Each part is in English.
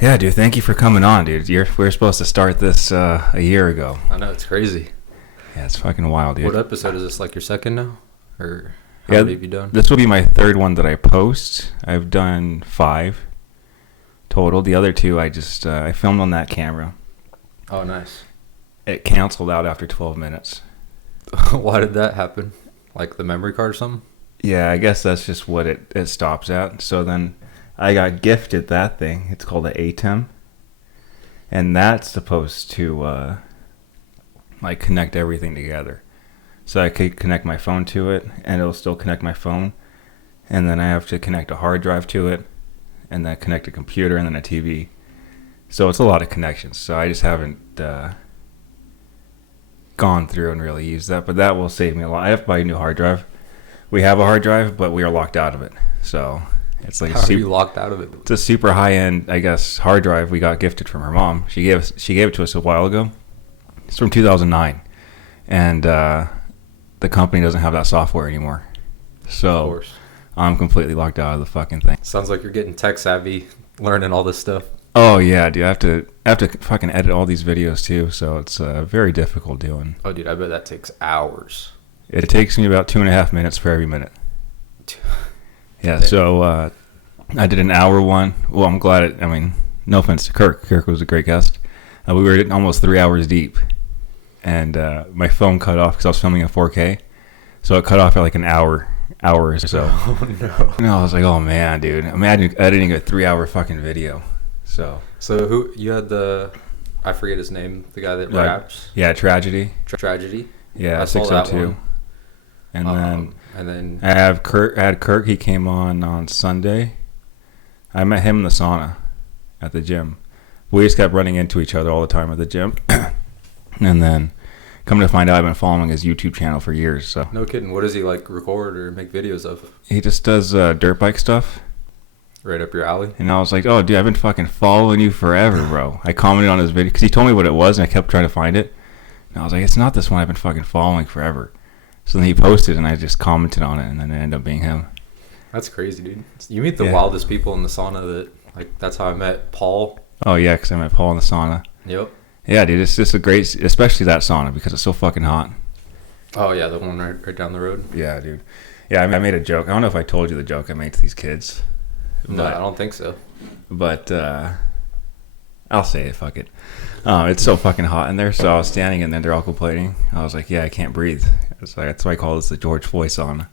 Yeah, dude. Thank you for coming on, dude. We were supposed to start this a year ago. I know, it's crazy. Yeah, it's fucking wild, dude. What episode is this? Like your second now, or how many have you done? This will be my third one that I post. I've done 5 total. The other 2 I filmed on that camera. Oh, nice. It canceled out after 12 minutes. Why did that happen? Like the memory card or something? Yeah, I guess that's just what it stops at. So then I got gifted that thing. It's called an ATEM. And that's supposed to like connect everything together. So I could connect my phone to it, and it'll still connect my phone. And then I have to connect a hard drive to it, and then connect a computer, and then a TV. So it's a lot of connections. So I just haven't gone through and really used that. But that will save me a lot. I have to buy a new hard drive. We have a hard drive, but we are locked out of it. So it's like How are you locked out of it? It's a super high-end, I guess, hard drive we got gifted from her mom. She gave it to us a while ago. It's from 2009, and the company doesn't have that software anymore. So Of course. I'm completely locked out of the fucking thing. Sounds like you're getting tech savvy, learning all this stuff. Oh yeah, dude. I have to fucking edit all these videos too. So it's very difficult doing. Oh, dude, I bet that takes hours. It takes me about 2.5 minutes for every minute. Yeah. So I did an hour one. Well, I'm glad. No offense to Kirk. Kirk was a great guest. We were almost 3 hours deep, and my phone cut off because I was filming in 4K. So it cut off at like an hour or so. Oh no. And I was like, oh man, dude. Imagine editing a 3-hour fucking video. So who you had I forget his name, the guy that raps. Yeah, Tragedy. Tragedy. Yeah, I saw 602. that one. And then I had Kirk. He came on Sunday. I met him in the sauna at the gym. We just kept running into each other all the time at the gym. And then come to find out, I've been following his YouTube channel for years. So no kidding. What does he like record or make videos of? He just does dirt bike stuff. Right up your alley. And I was like, oh, dude, I've been fucking following you forever, bro. I commented on his video because he told me what it was, and I kept trying to find it. And I was like, it's not this one I've been fucking following forever. So then he posted, and I just commented on it, and then it ended up being him. That's crazy, dude. You meet the wildest people in the sauna. That's how I met Paul. Oh, yeah, because I met Paul in the sauna. Yep. Yeah, dude, it's just a great, especially that sauna, because it's so fucking hot. Oh, yeah, the one right down the road. Yeah, dude. Yeah, I made a joke. I don't know if I told you the joke I made to these kids. No, I don't think so. But I'll say it, fuck it. It's so fucking hot in there, so I was standing in there, they're all complaining. I was like, yeah, I can't breathe. That's why I call this the George Floyd sauna.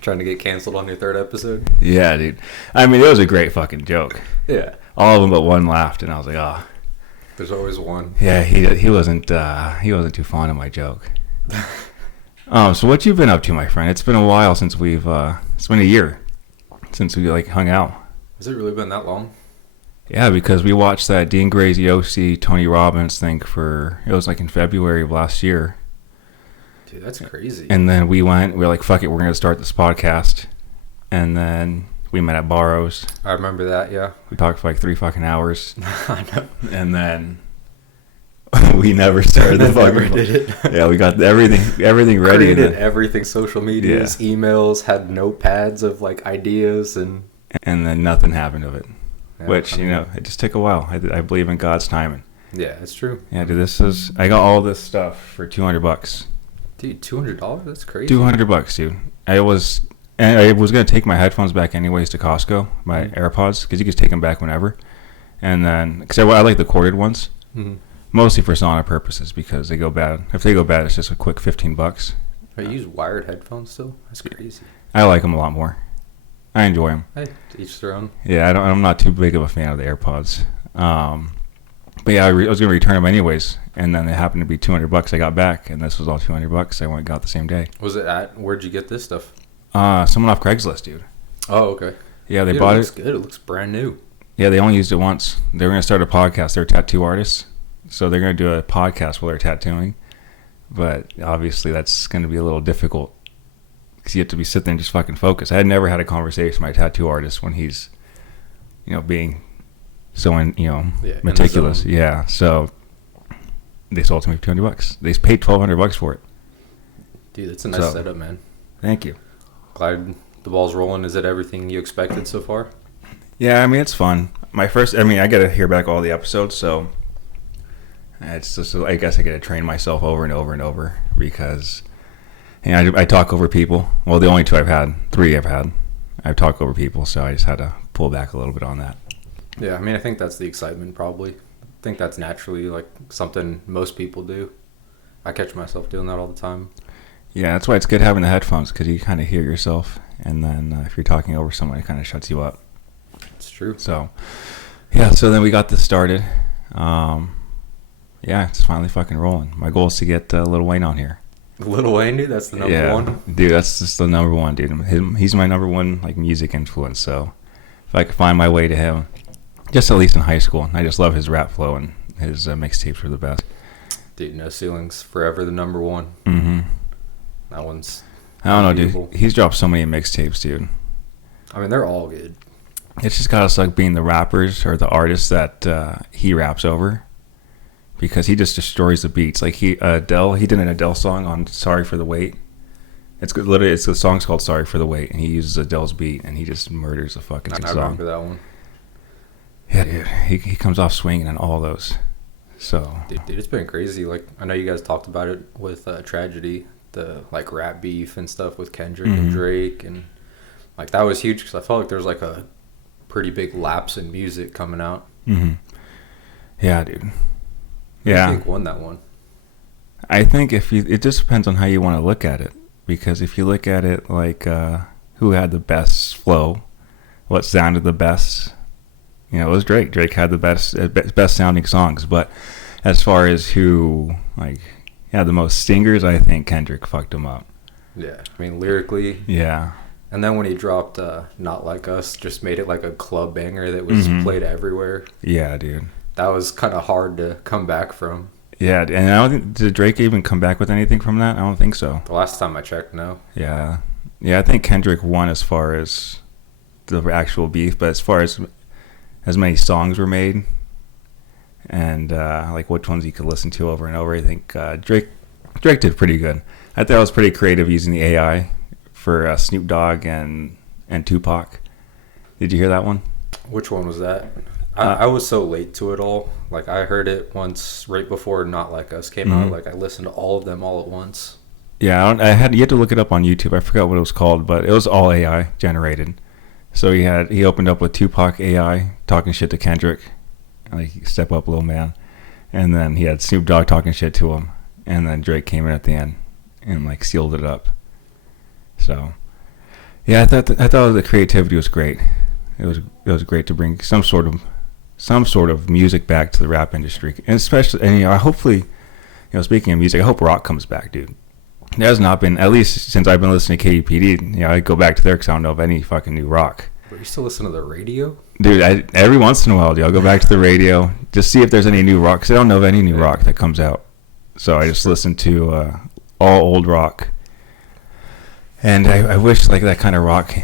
Trying to get canceled on your 3rd episode? Yeah, dude. It was a great fucking joke. Yeah. All of them but one laughed, and I was like, oh. There's always one. Yeah, he wasn't too fond of my joke. So what you been up to, my friend? It's been a while since it's been a year since we hung out. Has it really been that long? Yeah, because we watched that Dean Graziosi, Tony Robbins thing it was in February of last year. Dude, that's crazy. And then we were like, fuck it, we're going to start this podcast. And then we met at Barrows. I remember that, yeah. We talked for 3 fucking hours. I know. And then we never started the fucking... Never did it. Yeah, we got everything ready. Created everything, social medias, emails, had notepads of ideas and then nothing happened of it. Yeah, which, it just took a while. I believe in God's timing. Yeah, it's true. Yeah, dude, I got all this stuff for $200. Dude, $200? That's crazy. $200, dude. I was going to take my headphones back anyways to Costco, my AirPods, because you can take them back whenever. And then, because I like the corded ones, mostly for sauna purposes, because they go bad. If they go bad, it's just a quick $15. You use wired headphones still? That's crazy. I like them a lot more. I enjoy them. Hey, to each their own. Yeah, I'm not too big of a fan of the AirPods. But yeah, I was going to return them anyways, and then it happened to be $200 I got back, and this was all $200 I went and got the same day. Was it where'd you get this stuff? Someone off Craigslist, dude. Oh, okay. Yeah, they bought it. It looks good. It looks brand new. Yeah, they only used it once. They were going to start a podcast. They're tattoo artists, so they're going to do a podcast while they're tattooing. But obviously, that's going to be a little difficult because you have to be sitting there and just fucking focus. I had never had a conversation with my tattoo artist when he's, being so meticulous. Yeah, so they sold it to me for $200. They paid $1,200 for it. Dude, that's a nice setup, man. Thank you. Glad the ball's rolling. Is it everything you expected so far? Yeah, I mean, it's fun. I got to hear back all the episodes, so it's just, I guess I got to train myself over and over and over because I talk over people. Well, the only three I've had, I've talked over people, so I just had to pull back a little bit on that. Yeah, I mean, I think that's the excitement probably. I think that's naturally like something most people do. I catch myself doing that all the time. Yeah, that's why it's good having the headphones because you kind of hear yourself, and then if you're talking over someone, it kind of shuts you up. It's true. So, yeah, so then we got this started. Yeah, it's finally fucking rolling. My goal is to get Lil Wayne on here. Lil Wayne, dude, that's the number one? Dude, that's just the number one, dude. He's my number one like music influence, so if I could find my way to him, just at least in high school. I just love his rap flow, and his mixtapes were the best. Dude, No Ceiling's forever the number one. Mm-hmm. That one's I don't know, dude. He's dropped so many mixtapes, dude. I mean, they're all good. It's just got us like being the rappers or the artists that he raps over, because he just destroys the beats. Like he did an Adele song on "Sorry for the Wait." It's good, literally, the song's called "Sorry for the Wait," and he uses Adele's beat, and he just murders the fucking song. I remember that one. Yeah, dude, he comes off swinging on all those. So, dude, it's been crazy. Like I know you guys talked about it with Tragedy, the like rap beef and stuff with Kendrick and Drake, and like that was huge because I felt like there was like a pretty big lapse in music coming out. Mm-hmm. Yeah, dude. Yeah. I think won that one. I think it just depends on how you want to look at it, because if you look at it like who had the best flow, what sounded the best, it was Drake. Drake had the best sounding songs, but as far as who had the most stingers, I think Kendrick fucked him up. Yeah, I mean lyrically. Yeah. And then when he dropped Not Like Us, just made it like a club banger that was played everywhere. Yeah, dude. That was kind of hard to come back from. Yeah, and I don't think, did Drake even come back with anything from that? I don't think so. The last time I checked, no. Yeah. Yeah, I think Kendrick won as far as the actual beef, but as far as many songs were made and like which ones you could listen to over and over, I think Drake did pretty good. I thought it was pretty creative using the AI for Snoop Dogg and Tupac. Did you hear that one? Which one was that? I was so late to it all. Like I heard it once right before Not Like Us came out. Like I listened to all of them all at once. Yeah, you had to look it up on YouTube. I forgot what it was called, but it was all AI generated. So he opened up with Tupac AI talking shit to Kendrick, like step up, little man, and then he had Snoop Dogg talking shit to him, and then Drake came in at the end and like sealed it up. So yeah, I thought the creativity was great. It was great to bring some sort of music back to the rap industry, and especially, hopefully, speaking of music, I hope rock comes back, dude. It has not been, at least since I've been listening to KUPD. I go back to there because I don't know of any fucking new rock. But you still listen to the radio, dude? Every once in a while, dude, I'll go back to the radio just see if there's any new rock, because I don't know of any new rock that comes out. So I just listen to all old rock, and I wish like that kind of rock,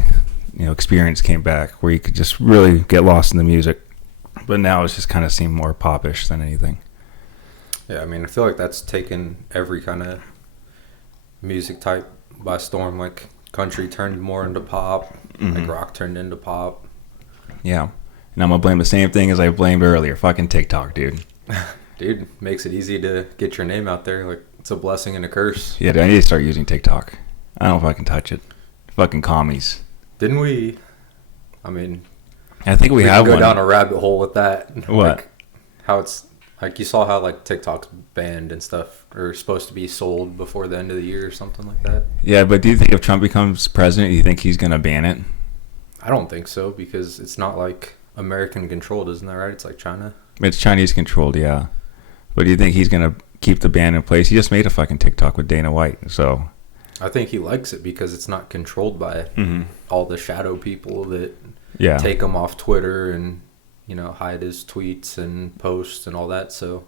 experience came back where you could just really get lost in the music. But now it's just kind of seemed more popish than anything. Yeah, I mean, I feel like that's taken every kind of music type by storm. Like country turned more into pop, like rock turned into pop. Yeah, and I'm gonna blame the same thing as I blamed earlier. Fucking TikTok, dude. Dude, makes it easy to get your name out there. Like it's a blessing and a curse. Yeah, dude, I need to start using TikTok. I don't know if I can touch it. Fucking commies. Didn't we? I mean, I think we have go one. down a rabbit hole with that. What? Like, how it's like you saw how like TikTok's banned and stuff, or supposed to be sold before the end of the year or something like that. Yeah, but do you think if Trump becomes president, do you think he's gonna ban it? I don't think so, because it's not like American controlled, isn't that right? It's like China. It's Chinese controlled, yeah. But do you think he's gonna keep the ban in place? He just made a fucking TikTok with Dana White, so. I think he likes it because it's not controlled by all the shadow people that take him off Twitter and hide his tweets and posts and all that. So,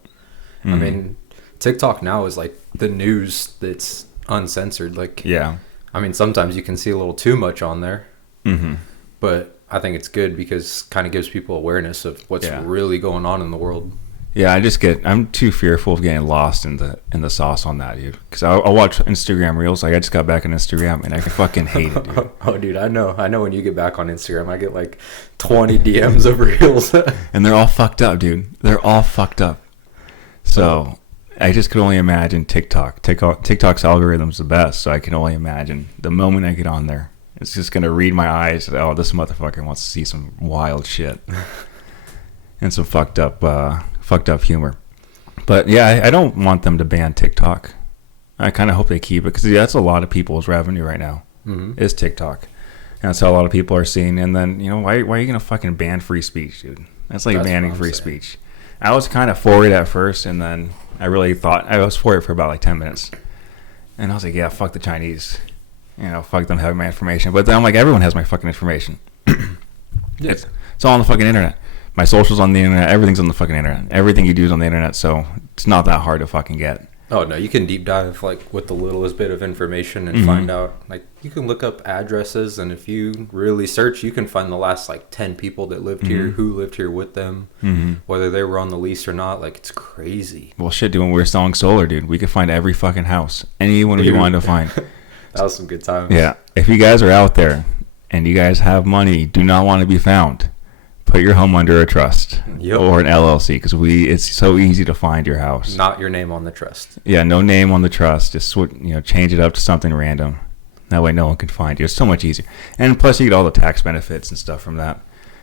I mean, TikTok now is like the news that's uncensored. Like, yeah. I mean, sometimes you can see a little too much on there, but I think it's good because it kind of gives people awareness of what's really going on in the world. Yeah, I'm too fearful of getting lost in the sauce on that, dude. Because I'll watch Instagram Reels. Like, I just got back on Instagram, and I can fucking hate it, dude. Oh, dude, I know when you get back on Instagram, I get like 20 DMs of Reels. And they're all fucked up, dude. They're all fucked up. So, I just could only imagine TikTok's algorithm's the best, so I can only imagine the moment I get on there, it's just going to read my eyes. Oh, this motherfucker wants to see some wild shit. And some fucked up humor. But yeah, I don't want them to ban TikTok. I kind of hope they keep it, because that's a lot of people's revenue right now, is TikTok. And that's how a lot of people are seeing. And then, why are you going to fucking ban free speech, dude? That's like banning free speech. I was kind of for it at first, and then I really thought I was for it for about like 10 minutes. And I was like, yeah, fuck the Chinese. Fuck them having my information. But then I'm like, everyone has my fucking information. Yeah. It's all on the fucking internet. My socials on the internet, everything's on the fucking internet. Everything you do is on the internet, so it's not that hard to fucking get. Oh, no, you can deep dive, like, with the littlest bit of information and find out, like, you can look up addresses, and if you really search, you can find the last, like, 10 people that lived here, who lived here with them, whether they were on the lease or not. Like, it's crazy. Well, shit, dude, when we were selling solar, dude, we could find every fucking house. Anyone we wanted to find. That was some good times. Yeah. If you guys are out there, and you guys have money, do not want to be found, put your home under a trust or an LLC, because it's so easy to find your house. Not your name on the trust. Yeah, no name on the trust. Just change it up to something random. That way, no one can find you. It's so much easier, and plus you get all the tax benefits and stuff from that.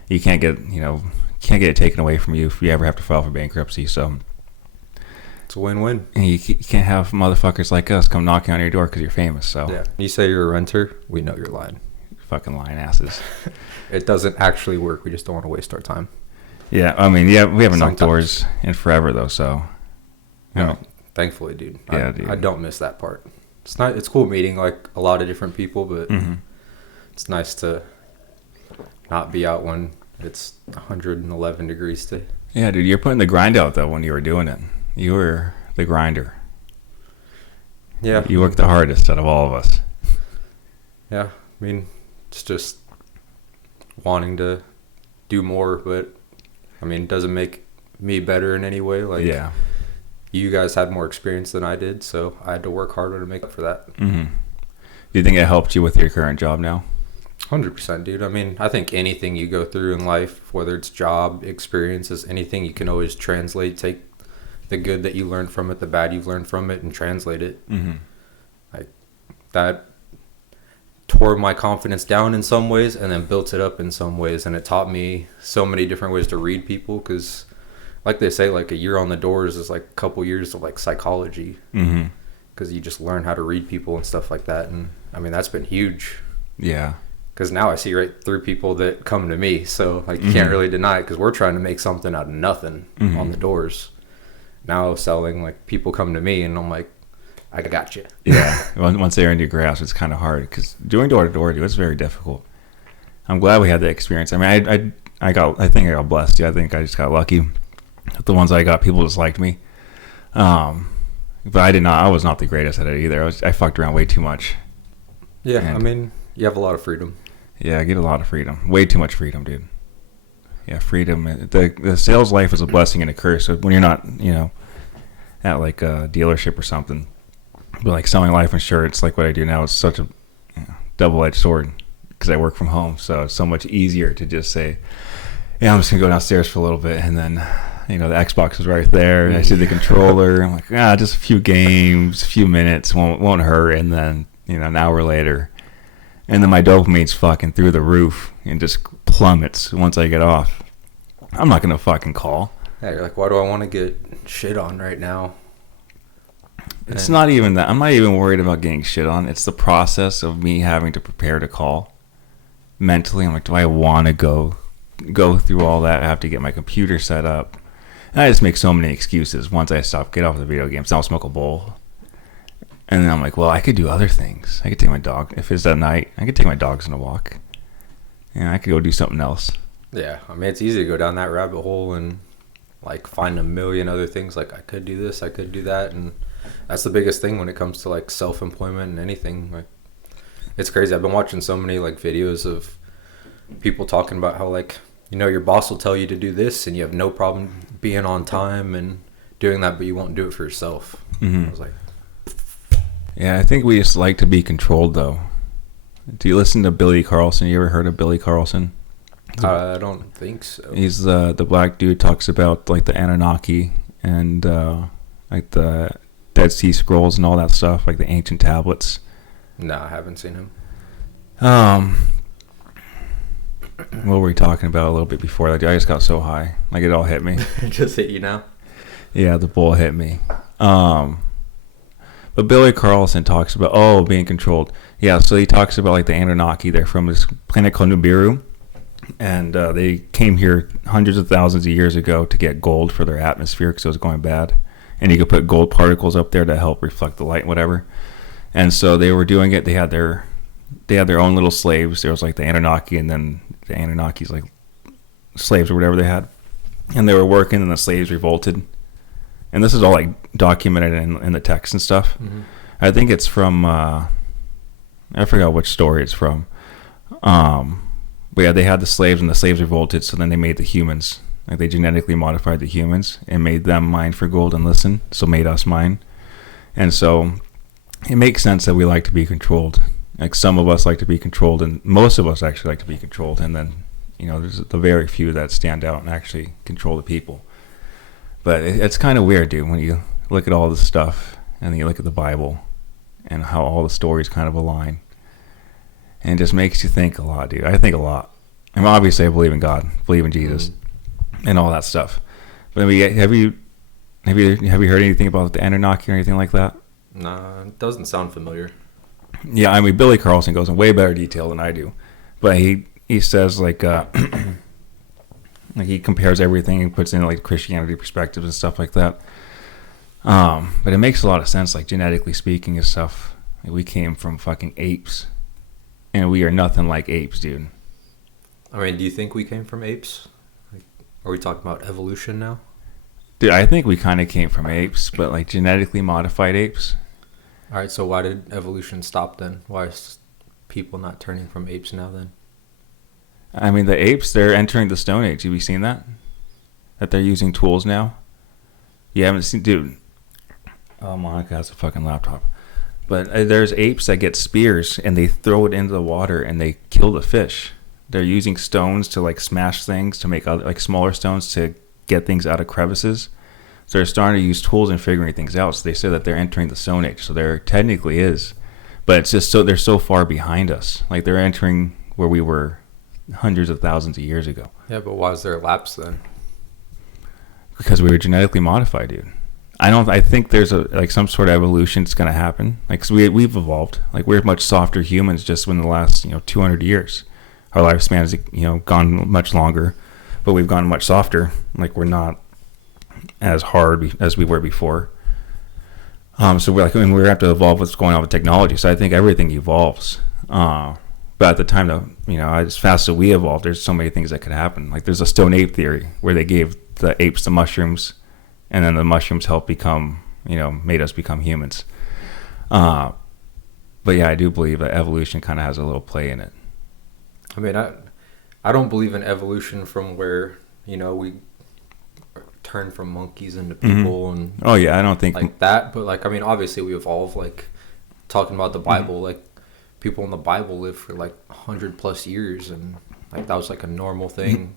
You can't get it taken away from you if you ever have to file for bankruptcy. So it's a win-win. And you can't have motherfuckers like us come knocking on your door because you're famous. So yeah, you say you're a renter, we know you're lying. Fucking lying asses. It doesn't actually work. We just don't want to waste our time. Yeah, I mean, yeah, we haven't knocked doors in forever though, so. Thankfully, dude. Yeah, dude. I don't miss that part. It's cool meeting like a lot of different people, but it's nice to not be out when it's 111 degrees today. Yeah, dude, you're putting the grind out though when you were doing it. You were the grinder. Yeah. You worked the hardest out of all of us. Yeah, I mean, it's just wanting to do more, but I mean, it doesn't make me better in any way. Like, yeah, you guys had more experience than I did, so I had to work harder to make up for that. Do you think it helped you with your current job now? 100%, dude. I mean, I think anything you go through in life, whether it's job, experiences, anything, you can always take the good that you learned from it, the bad you've learned from it, and translate it. Like, that tore my confidence down in some ways and then built it up in some ways, and it taught me so many different ways to read people, because like they say, like, a year on the doors is like a couple years of like psychology, because you just learn how to read people and stuff like that. And I mean, that's been huge. Yeah, because now I see right through people that come to me, so like you can't really deny it, because we're trying to make something out of nothing on the doors. Now selling, like, people come to me and I'm like, I got you. Yeah. Once they're in your grasp, it's kind of hard, because doing door to door, dude, it's very difficult. I'm glad we had that experience. I mean, I think I got blessed. Yeah, I think I just got lucky. The ones I got, people just liked me. But I was not the greatest at it either. I fucked around way too much. Yeah, I mean, you have a lot of freedom. Yeah, I get a lot of freedom. Way too much freedom, dude. Yeah, freedom. The sales life is a blessing and a curse. So when you're not, at like a dealership or something, but like selling life insurance, like what I do now, is such a double-edged sword, because I work from home. So it's so much easier to just say, yeah, I'm just going to go downstairs for a little bit. And then, the Xbox is right there. And I see the controller. I'm like, just a few games, a few minutes, won't hurt. And then, an hour later, and then my dopamine's fucking through the roof and just plummets once I get off. I'm not going to fucking call. Yeah, you're like, why do I want to get shit on right now? It's not even that. I'm not even worried about getting shit on. It's the process of me having to prepare to call. Mentally, I'm like, do I want to go through all that? I have to get my computer set up. And I just make so many excuses once I get off the video games. I'll smoke a bowl. And then I'm like, well, I could do other things. I could take my dog. If it's at night, I could take my dogs on a walk. I could go do something else. Yeah, I mean, it's easy to go down that rabbit hole and like find a million other things. Like, I could do this, I could do that, and that's the biggest thing when it comes to like self-employment and anything. Like, it's crazy. I've been watching so many like videos of people talking about how like your boss will tell you to do this, and you have no problem being on time and doing that, but you won't do it for yourself. Mm-hmm. I was like, yeah, I think we just like to be controlled, though. Do you listen to Billy Carlson? You ever heard of Billy Carlson? I don't think so. He's the black dude, talks about like the Anunnaki and like the Dead Sea Scrolls and all that stuff, like the ancient tablets. No, I haven't seen him. What were we talking about a little bit before that? I just got so high, like it all hit me. It just hit you now? Yeah, the bull hit me. But Billy Carlson talks about being controlled. Yeah, so he talks about like the Anunnaki. They're from this planet called Nibiru, and they came here hundreds of thousands of years ago to get gold for their atmosphere because it was going bad, and you could put gold particles up there to help reflect the light, whatever. And so they were doing it. They had their own little slaves. There was like the Anunnaki, and then the Anunnaki's like slaves or whatever they had, and they were working, and the slaves revolted. And this is all like documented in the text and stuff. Mm-hmm. I think it's from I forgot which story it's from. But yeah, they had the slaves, and the slaves revolted, so then they made the humans. Like they genetically modified the humans and made them mine for gold and listen, so made us mine. And so it makes sense that we like to be controlled. Like some of us like to be controlled, and most of us actually like to be controlled. And then, there's the very few that stand out and actually control the people. But it's kind of weird, dude, when you look at all this stuff and then you look at the Bible and how all the stories kind of align. And it just makes you think a lot, dude. I think a lot. I mean, obviously I believe in God, believe in Jesus, and all that stuff. But I mean, have you heard anything about the Anunnaki or anything like that? No, it doesn't sound familiar. Yeah, I mean, Billy Carlson goes in way better detail than I do. But he says, like, like he compares everything and puts in, like, Christianity perspectives and stuff like that. But it makes a lot of sense, like, genetically speaking and stuff. Like, we came from fucking apes. And we are nothing like apes, dude. I mean, do you think we came from apes? Like, are we talking about evolution now? Dude, I think we kind of came from apes, but, like, genetically modified apes. All right, so why did evolution stop then? Why is people not turning from apes now then? I mean, the apes, they're entering the Stone Age. Have you seen that? That they're using tools now? You haven't seen... Dude. Oh, Monica has a fucking laptop. But there's apes that get spears, and they throw it into the water, and they kill the fish. They're using stones to, like, smash things, to make other, like, smaller stones to get things out of crevices. So they're starting to use tools and figuring things out. So they say that they're entering the Stone Age. So there technically is. But it's just they're so far behind us. Like they're entering where we were hundreds of thousands of years ago. Yeah, but why is there a lapse then? Because we were genetically modified, dude. I think there's some sort of evolution that's going to happen. Like, 'cause we've evolved. Like, we're much softer humans just in the last, 200 years. Our lifespan has, gone much longer, but we've gone much softer. Like, we're not as hard as we were before. So we're we're going to have to evolve what's going on with technology. So I think everything evolves. But at the time, though, as fast as we evolved, there's so many things that could happen. Like there's a stone ape theory where they gave the apes the mushrooms, and then the mushrooms helped become, made us become humans. But yeah, I do believe that evolution kind of has a little play in it. I mean, I don't believe in evolution from where, we turn from monkeys into people and I don't think like that. But like, I mean, obviously we evolve. Like talking about the Bible, like people in the Bible lived for like 100+ years, and like that was like a normal thing.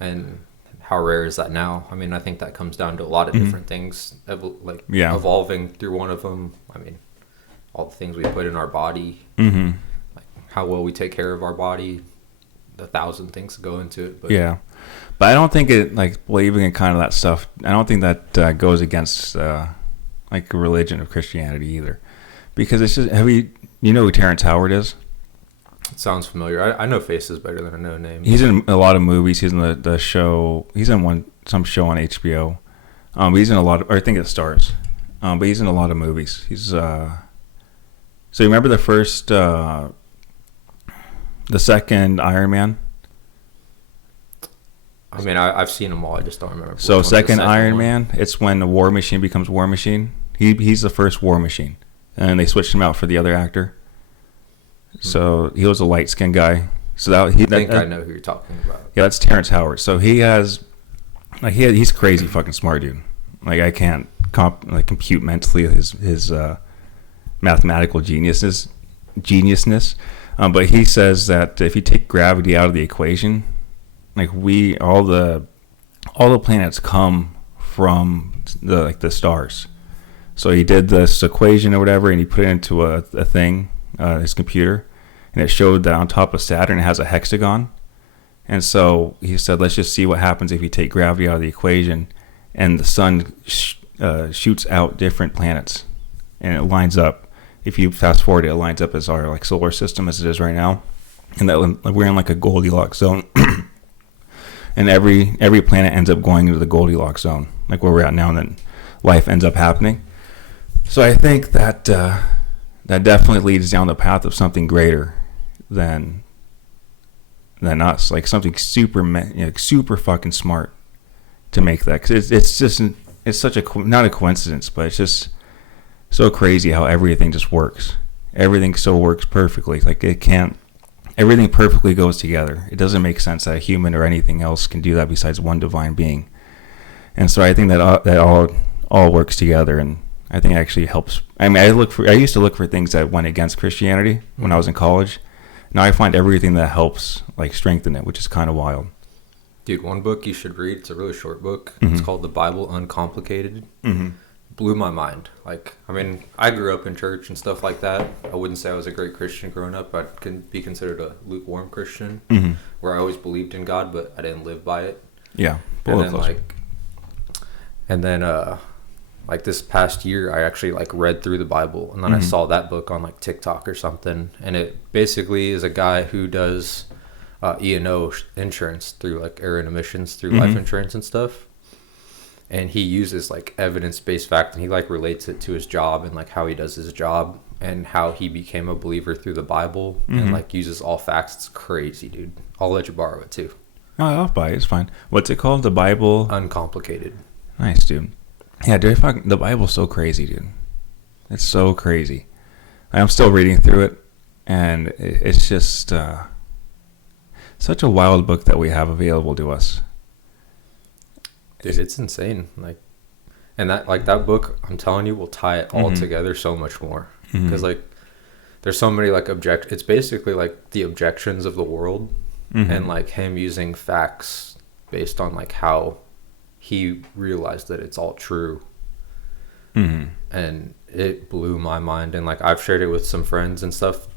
And how rare is that now? I mean, I think that comes down to a lot of different things, evolving through one of them. I mean, all the things we put in our body, like how well we take care of our body, 1,000 things go into it. But yeah, but I don't think it, like, believing in kind of that stuff, I don't think that goes against like the religion of Christianity either, because it's just, you know who Terrence Howard is? It sounds familiar. I know faces better than I know names. He's in a lot of movies. He's in the show. He's in some show on HBO. He's in a lot of, or I think it Stars. But he's in a lot of movies. He's so you remember the first, the second Iron Man? I mean, I've seen them all. I just don't remember. So second Iron Man, it's when the War Machine becomes War Machine. He's the first War Machine, and they switched him out for the other actor. So he was a light-skinned guy. So I know who you're talking about. Yeah, that's Terrence Howard. So he's crazy fucking smart, dude. Like I can't compute mentally his mathematical geniusness. But he says that if you take gravity out of the equation, like all the planets come from the stars. So he did this equation or whatever, and he put it into a thing, his computer, and it showed that on top of Saturn it has a hexagon. And so he said, let's just see what happens if you take gravity out of the equation, and the sun shoots out different planets, and it lines up. If you fast forward, it lines up as our solar system as it is right now, and that we're in a Goldilocks zone. And every planet ends up going into the Goldilocks zone, like where we're at now, and then life ends up happening. So I think that that definitely leads down the path of something greater than us, like something super fucking smart to make that. Because it's such a, not a coincidence, but it's just so crazy how everything just works. Everything so works perfectly. Like everything perfectly goes together. It doesn't make sense that a human or anything else can do that besides one divine being. And so I think that all works together, and I think it actually helps. I mean, I used to look for things that went against Christianity when I was in college. Now I find everything that helps strengthen it, which is kind of wild. Dude, one book you should read. It's a really short book. Mm-hmm. It's called The Bible Uncomplicated. Mm-hmm. Blew my mind. I grew up in church and stuff like that. I wouldn't say I was a great Christian growing up. I can be considered a lukewarm Christian, mm-hmm. where I always believed in God, but I didn't live by it. Yeah. And then this past year, I actually read through the Bible, and then mm-hmm. I saw that book on TikTok or something, and it basically is a guy who does E&O insurance through air and emissions through mm-hmm. life insurance and stuff. And he uses evidence-based fact, and he relates it to his job and how he does his job and how he became a believer through the Bible, mm-hmm. and uses all facts. It's crazy, dude. I'll let you borrow it too. Oh, I'll buy it. It's fine. What's it called? The Bible Uncomplicated. Nice, dude. Yeah, dude. The Bible's so crazy, dude. It's so crazy. I'm still reading through it, and it's just such a wild book that we have available to us. Dude, it's insane. And that book, I'm telling you, will tie it all mm-hmm. together so much more. Because mm-hmm. there's so many it's basically the objections of the world, mm-hmm. and him using facts based on how he realized that it's all true. Mm-hmm. And it blew my mind. And I've shared it with some friends and stuff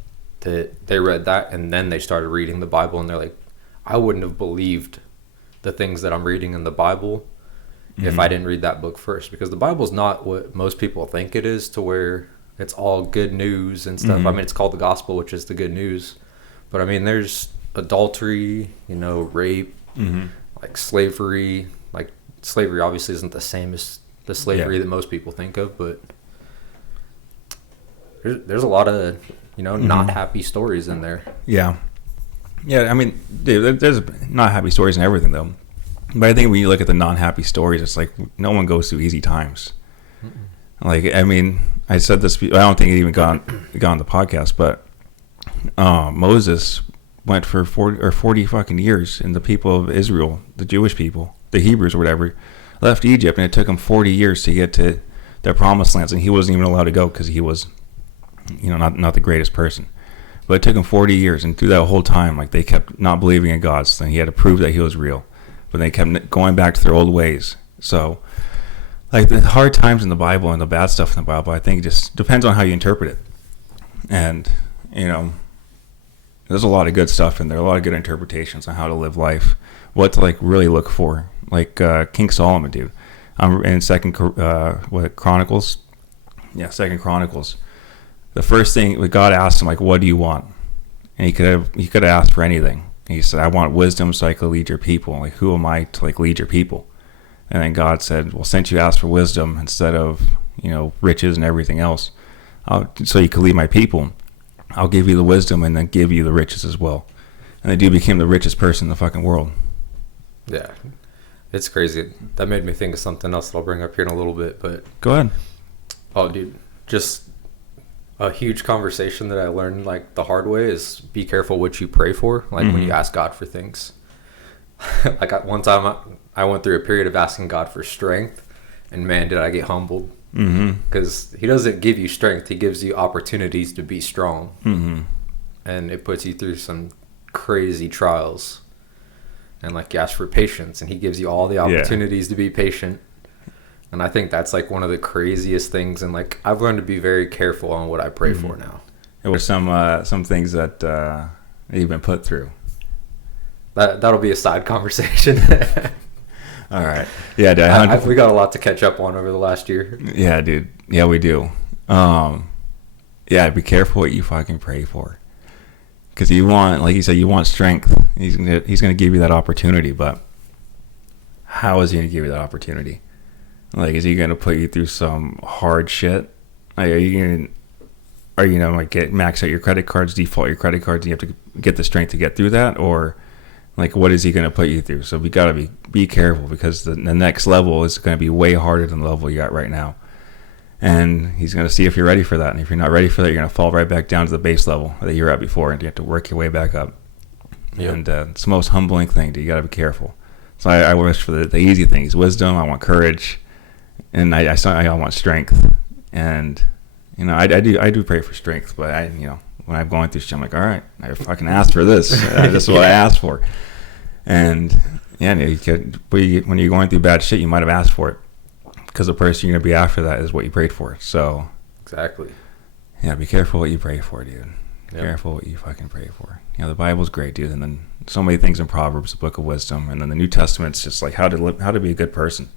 that they read that and then they started reading the Bible, and they're like, I wouldn't have believed the things that I'm reading in the Bible mm-hmm. if I didn't read that book first, because the Bible's not what most people think it is, to where it's all good news and stuff. Mm-hmm. I mean, it's called the gospel, which is the good news, but I mean, there's adultery, rape, mm-hmm. Slavery. Slavery obviously isn't the same as the slavery that most people think of, but there's a lot of mm-hmm. not happy stories in there. Yeah, I mean, dude, there's not happy stories in everything though. But I think when you look at the non-happy stories, it's no one goes through easy times. Mm-mm. I mean, I said this. I don't think it even got on the podcast, but Moses went for 40 fucking years, and the people of Israel, the Jewish people, the Hebrews or whatever, left Egypt, and it took him 40 years to get to their promised lands, and he wasn't even allowed to go because he was, not the greatest person. But it took him 40 years, and through that whole time, they kept not believing in God, so he had to prove that he was real. But they kept going back to their old ways. So, the hard times in the Bible and the bad stuff in the Bible, I think it just depends on how you interpret it. And, there's a lot of good stuff in there, a lot of good interpretations on how to live life, what to really look for. King Solomon, dude. In Second Chronicles. Yeah, Second Chronicles. The first thing God asked him, what do you want? And he could have asked for anything. He said, I want wisdom so I could lead your people. Who am I to lead your people? And then God said, well, since you asked for wisdom instead of riches and everything else, so you could lead my people, I'll give you the wisdom and then give you the riches as well. And the dude became the richest person in the fucking world. Yeah. It's crazy. That made me think of something else that I'll bring up here in a little bit, but... Go ahead. Oh, dude. Just A huge conversation that I learned like the hard way is be careful what you pray for. Like when you ask God for things. Like one time I went through a period of asking God for strength, and man, did I get humbled. Because he doesn't give you strength, he gives you opportunities to be strong. And it puts you through some crazy trials. And like you ask for patience, and he gives you all the opportunities to be patient. And I think that's like one of the craziest things. And like I've learned to be very careful on what I pray for now. What are some things that you've been put through? That'll be a side conversation. All right. Yeah, dude, we got a lot to catch up on over the last year. Yeah, dude. Yeah, we do. Yeah, be careful what you fucking pray for. Because you want, like you said, you want strength. He's gonna give you that opportunity, but how is he gonna give you that opportunity? Like, is he gonna put you through some hard shit? Like, are you gonna like max out your credit cards, default your credit cards, and you have to get the strength to get through that, or like what is he gonna put you through? So we gotta be careful, because the next level is gonna be way harder than the level you got right now. And he's going to see if you're ready for that. And if you're not ready for that, you're going to fall right back down to the base level that you were at before. And you have to work your way back up. Yep. And it's the most humbling thing. You got to be careful. So I wish for the easy things. Wisdom, I want courage. And I want strength. And, I do pray for strength. But, when I'm going through shit, I'm like, all right, I fucking asked for this. This is what I asked for. And, yeah, when you're going through bad shit, you might have asked for it. Because the person you're going to be after that is what you prayed for. So exactly. Yeah, be careful what you pray for, dude. Be Yep. careful what you fucking pray for. The Bible's great, dude. And then so many things in Proverbs, the book of wisdom. And then the New Testament's just like how to be a good person.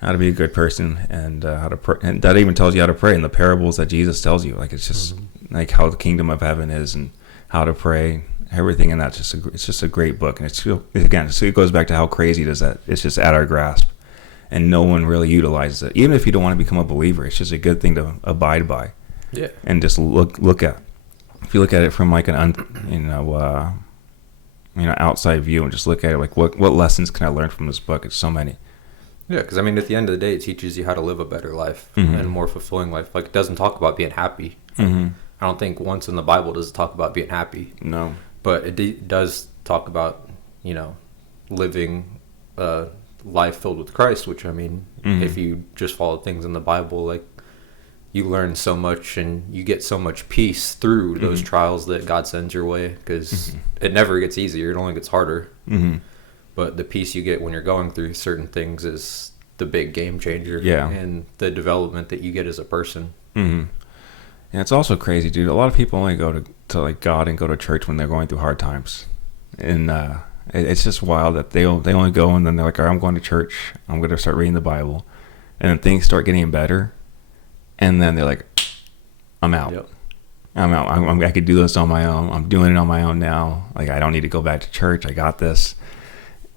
How to be a good person, and how to pray. And that even tells you how to pray in the parables that Jesus tells you. Like, it's just like how the kingdom of heaven is and how to pray. Everything in that's it's just a great book. And it goes back to how crazy it is that it's just at our grasp. And no one really utilizes it. Even if you don't want to become a believer, it's just a good thing to abide by. Yeah. And just look at. If you look at it from like an outside view, and just look at it like what lessons can I learn from this book? It's so many. Yeah, because at the end of the day, it teaches you how to live a better life and a more fulfilling life. Like, it doesn't talk about being happy. I don't think once in the Bible does it talk about being happy. No. But it does talk about living life filled with Christ, which if you just follow things in the Bible, like, you learn so much and you get so much peace through those trials that God sends your way, because it never gets easier, it only gets harder. But the peace you get when you're going through certain things is the big game changer. And the development that you get as a person. And it's also crazy, dude. A lot of people only go to like God and go to church when they're going through hard times, and it's just wild that they only go and then they're like, all right, I'm going to church. I'm going to start reading the Bible. And then things start getting better. And then they're like, I'm out. Yep. I'm out. I could do this on my own. I'm doing it on my own now. Like, I don't need to go back to church. I got this.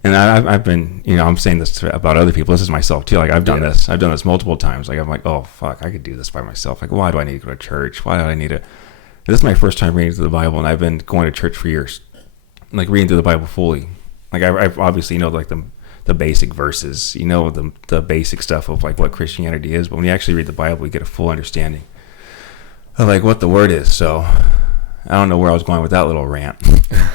And I've been, I'm saying this about other people. This is myself too. Like, I've done this. I've done this multiple times. Like, I'm like, oh, fuck, I could do this by myself. Like, why do I need to go to church? Why do I need to? This is my first time reading through the Bible, and I've been going to church for years. Like, reading through the Bible fully. Like, I obviously like the basic verses, the basic stuff of like what Christianity is, but when you actually read the Bible, you get a full understanding of like what the word is. So I don't know where I was going with that little rant.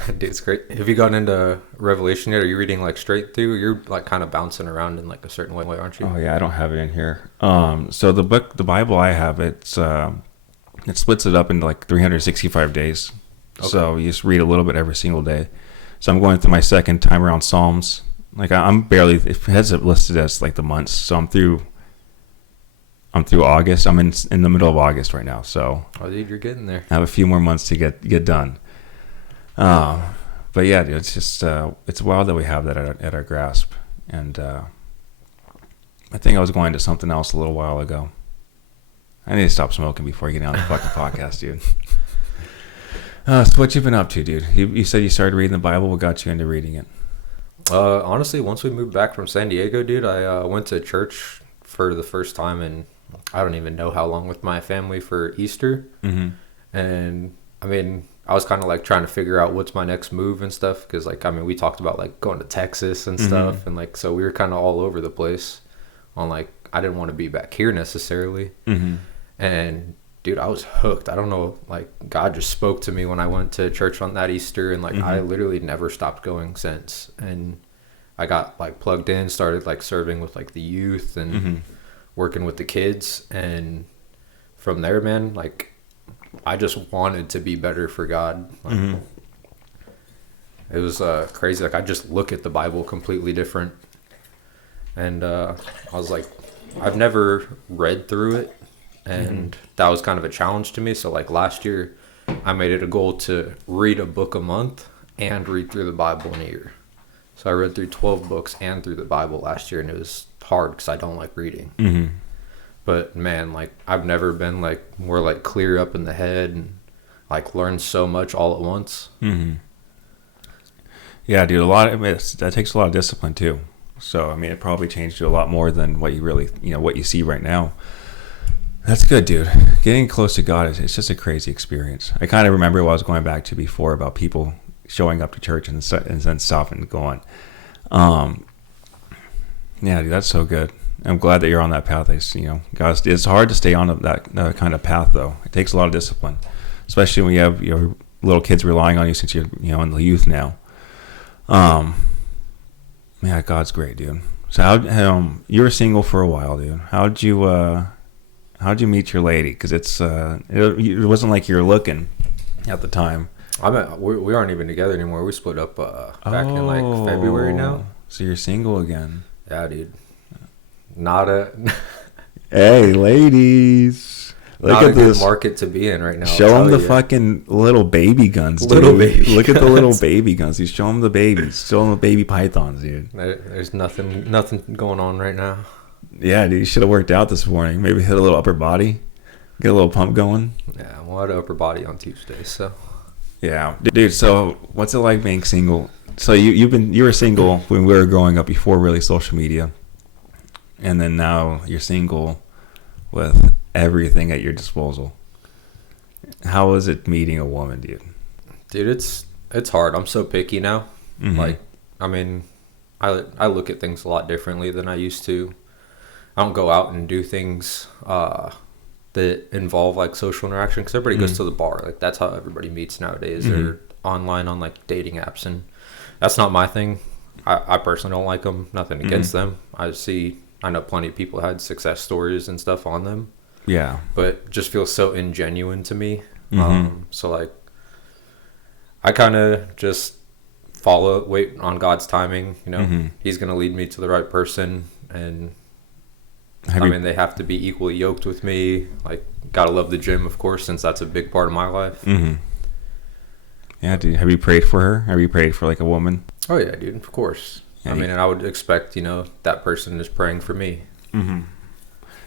Dude, it's great. Have you gotten into Revelation yet? Are you reading like straight through? You're like kind of bouncing around in like a certain way, aren't you? Oh yeah, I don't have it in here. So the Bible I have, it splits it up into like 365 days. Okay. So you just read a little bit every single day. So I'm going through my second time around Psalms. Like, I'm barely, it has it listed as like the months. So I'm through August. I'm in the middle of August right now. So dude, you're getting there. I have a few more months to get done. But yeah, dude, it's just it's wild that we have that at our grasp. And I think I was going to something else a little while ago. I need to stop smoking before getting on the fucking podcast, dude. So what you been up to, dude? You said you started reading the Bible. What got you into reading it? Honestly, once we moved back from San Diego, dude, I went to church for the first time in I don't even know how long with my family for Easter. And I was kind of like trying to figure out what's my next move and stuff, because like we talked about like going to Texas and stuff, and like so we were kind of all over the place on like I didn't want to be back here necessarily. And dude, I was hooked. I don't know, like, God just spoke to me when I went to church on that Easter, and like I literally never stopped going since. And I got like plugged in, started like serving with like the youth and working with the kids, and from there, man, like I just wanted to be better for God. Like, it was crazy. Like I just look at the Bible completely different, and I was like, I've never read through it, and that was kind of a challenge to me. So like last year, I made it a goal to read a book a month and read through the Bible in a year. So I read through 12 books and through the Bible last year, and it was hard because I don't like reading. But man, like I've never been like more like clear up in the head and like learned so much all at once. Yeah, dude, that takes a lot of discipline too. So I mean, it probably changed you a lot more than what you really, what you see right now. That's good, dude. Getting close to God it's just a crazy experience. I kind of remember what I was going back to before about people showing up to church and then stopping and going. Yeah, dude, that's so good. I'm glad that you're on that path. God, it's hard to stay on that kind of path, though. It takes a lot of discipline, especially when you have your little kids relying on you since you're in the youth now. Yeah, God's great, dude. So you were single for a while, dude. How'd you meet your lady? Because it wasn't like you were looking at the time. We aren't even together anymore. We split up back in like February now. So you're single again? Yeah, dude. Hey, ladies. Look at this market to be in right now. Show them the fucking little baby guns, dude. Look at the little baby guns. You show them the babies. Show them the baby pythons, dude. There's nothing going on right now. Yeah, dude. You should have worked out this morning. Maybe hit a little upper body. Get a little pump going. Yeah, we'll have upper body on Tuesday, so. Yeah, dude. So, what's it like being single? So you were single when we were growing up before really social media, and then now you're single with everything at your disposal. How is it meeting a woman, dude? Dude, it's hard. I'm so picky now. Like, I mean, I look at things a lot differently than I used to. I don't go out and do things that involve like social interaction because everybody goes to the bar. Like that's how everybody meets nowadays, or online on like dating apps, and that's not my thing. I personally don't like them. Nothing against them. I know plenty of people had success stories and stuff on them. Yeah, but just feels so ingenuine to me. So like, I kind of just wait on God's timing. He's gonna lead me to the right person, and they have to be equally yoked with me. Like, gotta love the gym, of course, since that's a big part of my life. Yeah, dude. Have you prayed for her? Have you prayed for like a woman? Oh yeah, dude. Of course. Yeah, and I would expect that person is praying for me.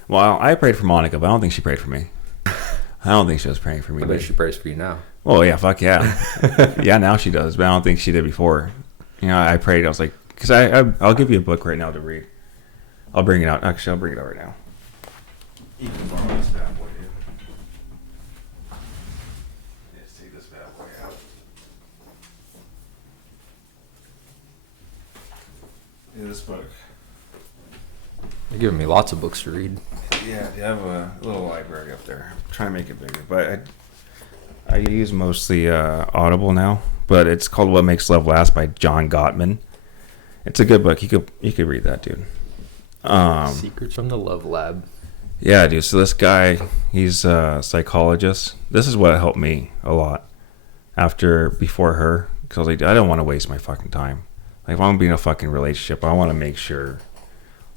Well, I prayed for Monica, but I don't think she prayed for me. I don't think she was praying for me. I bet she prays for you now. Oh yeah, fuck yeah. Yeah, now she does, but I don't think she did before. I prayed. I was like, because I'll give you a book right now to read. I'll bring it out. Actually, I'll bring it out right now. You can borrow this bad boy, dude. Let's take this bad boy out. Yeah, this book. You're giving me lots of books to read. Yeah, I have a little library up there. I'm trying to make it bigger, but I use mostly Audible now. But it's called "What Makes Love Last" by John Gottman. It's a good book. You could read that, dude. Secrets from the Love Lab. Yeah, dude. So this guy, he's a psychologist. This is what helped me a lot before her, because I was like, I don't want to waste my fucking time. Like, if I'm being in a fucking relationship, I want to make sure,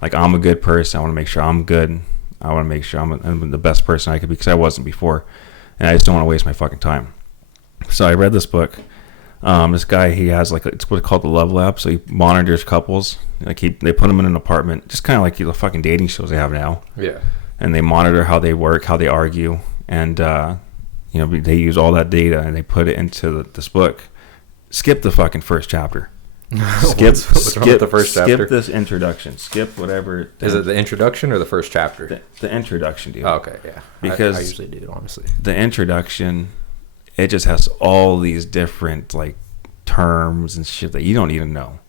like, I'm a good person. I want to make sure I'm good. I want to make sure I'm the best person I could be, because I wasn't before, and I just don't want to waste my fucking time. So I read this book. This guy, he has it's what's called the Love Lab. So he monitors couples. Like they put them in an apartment, just kind of like the fucking dating shows they have now. Yeah. And they monitor how they work, how they argue, and they use all that data and they put it into this book. Skip the fucking first chapter. Skip the first chapter. Skip this introduction. Skip whatever. Is it the introduction or the first chapter? The introduction, dude. Oh, okay, yeah. Because I usually do, honestly. The introduction, it just has all these different like terms and shit that you don't even know.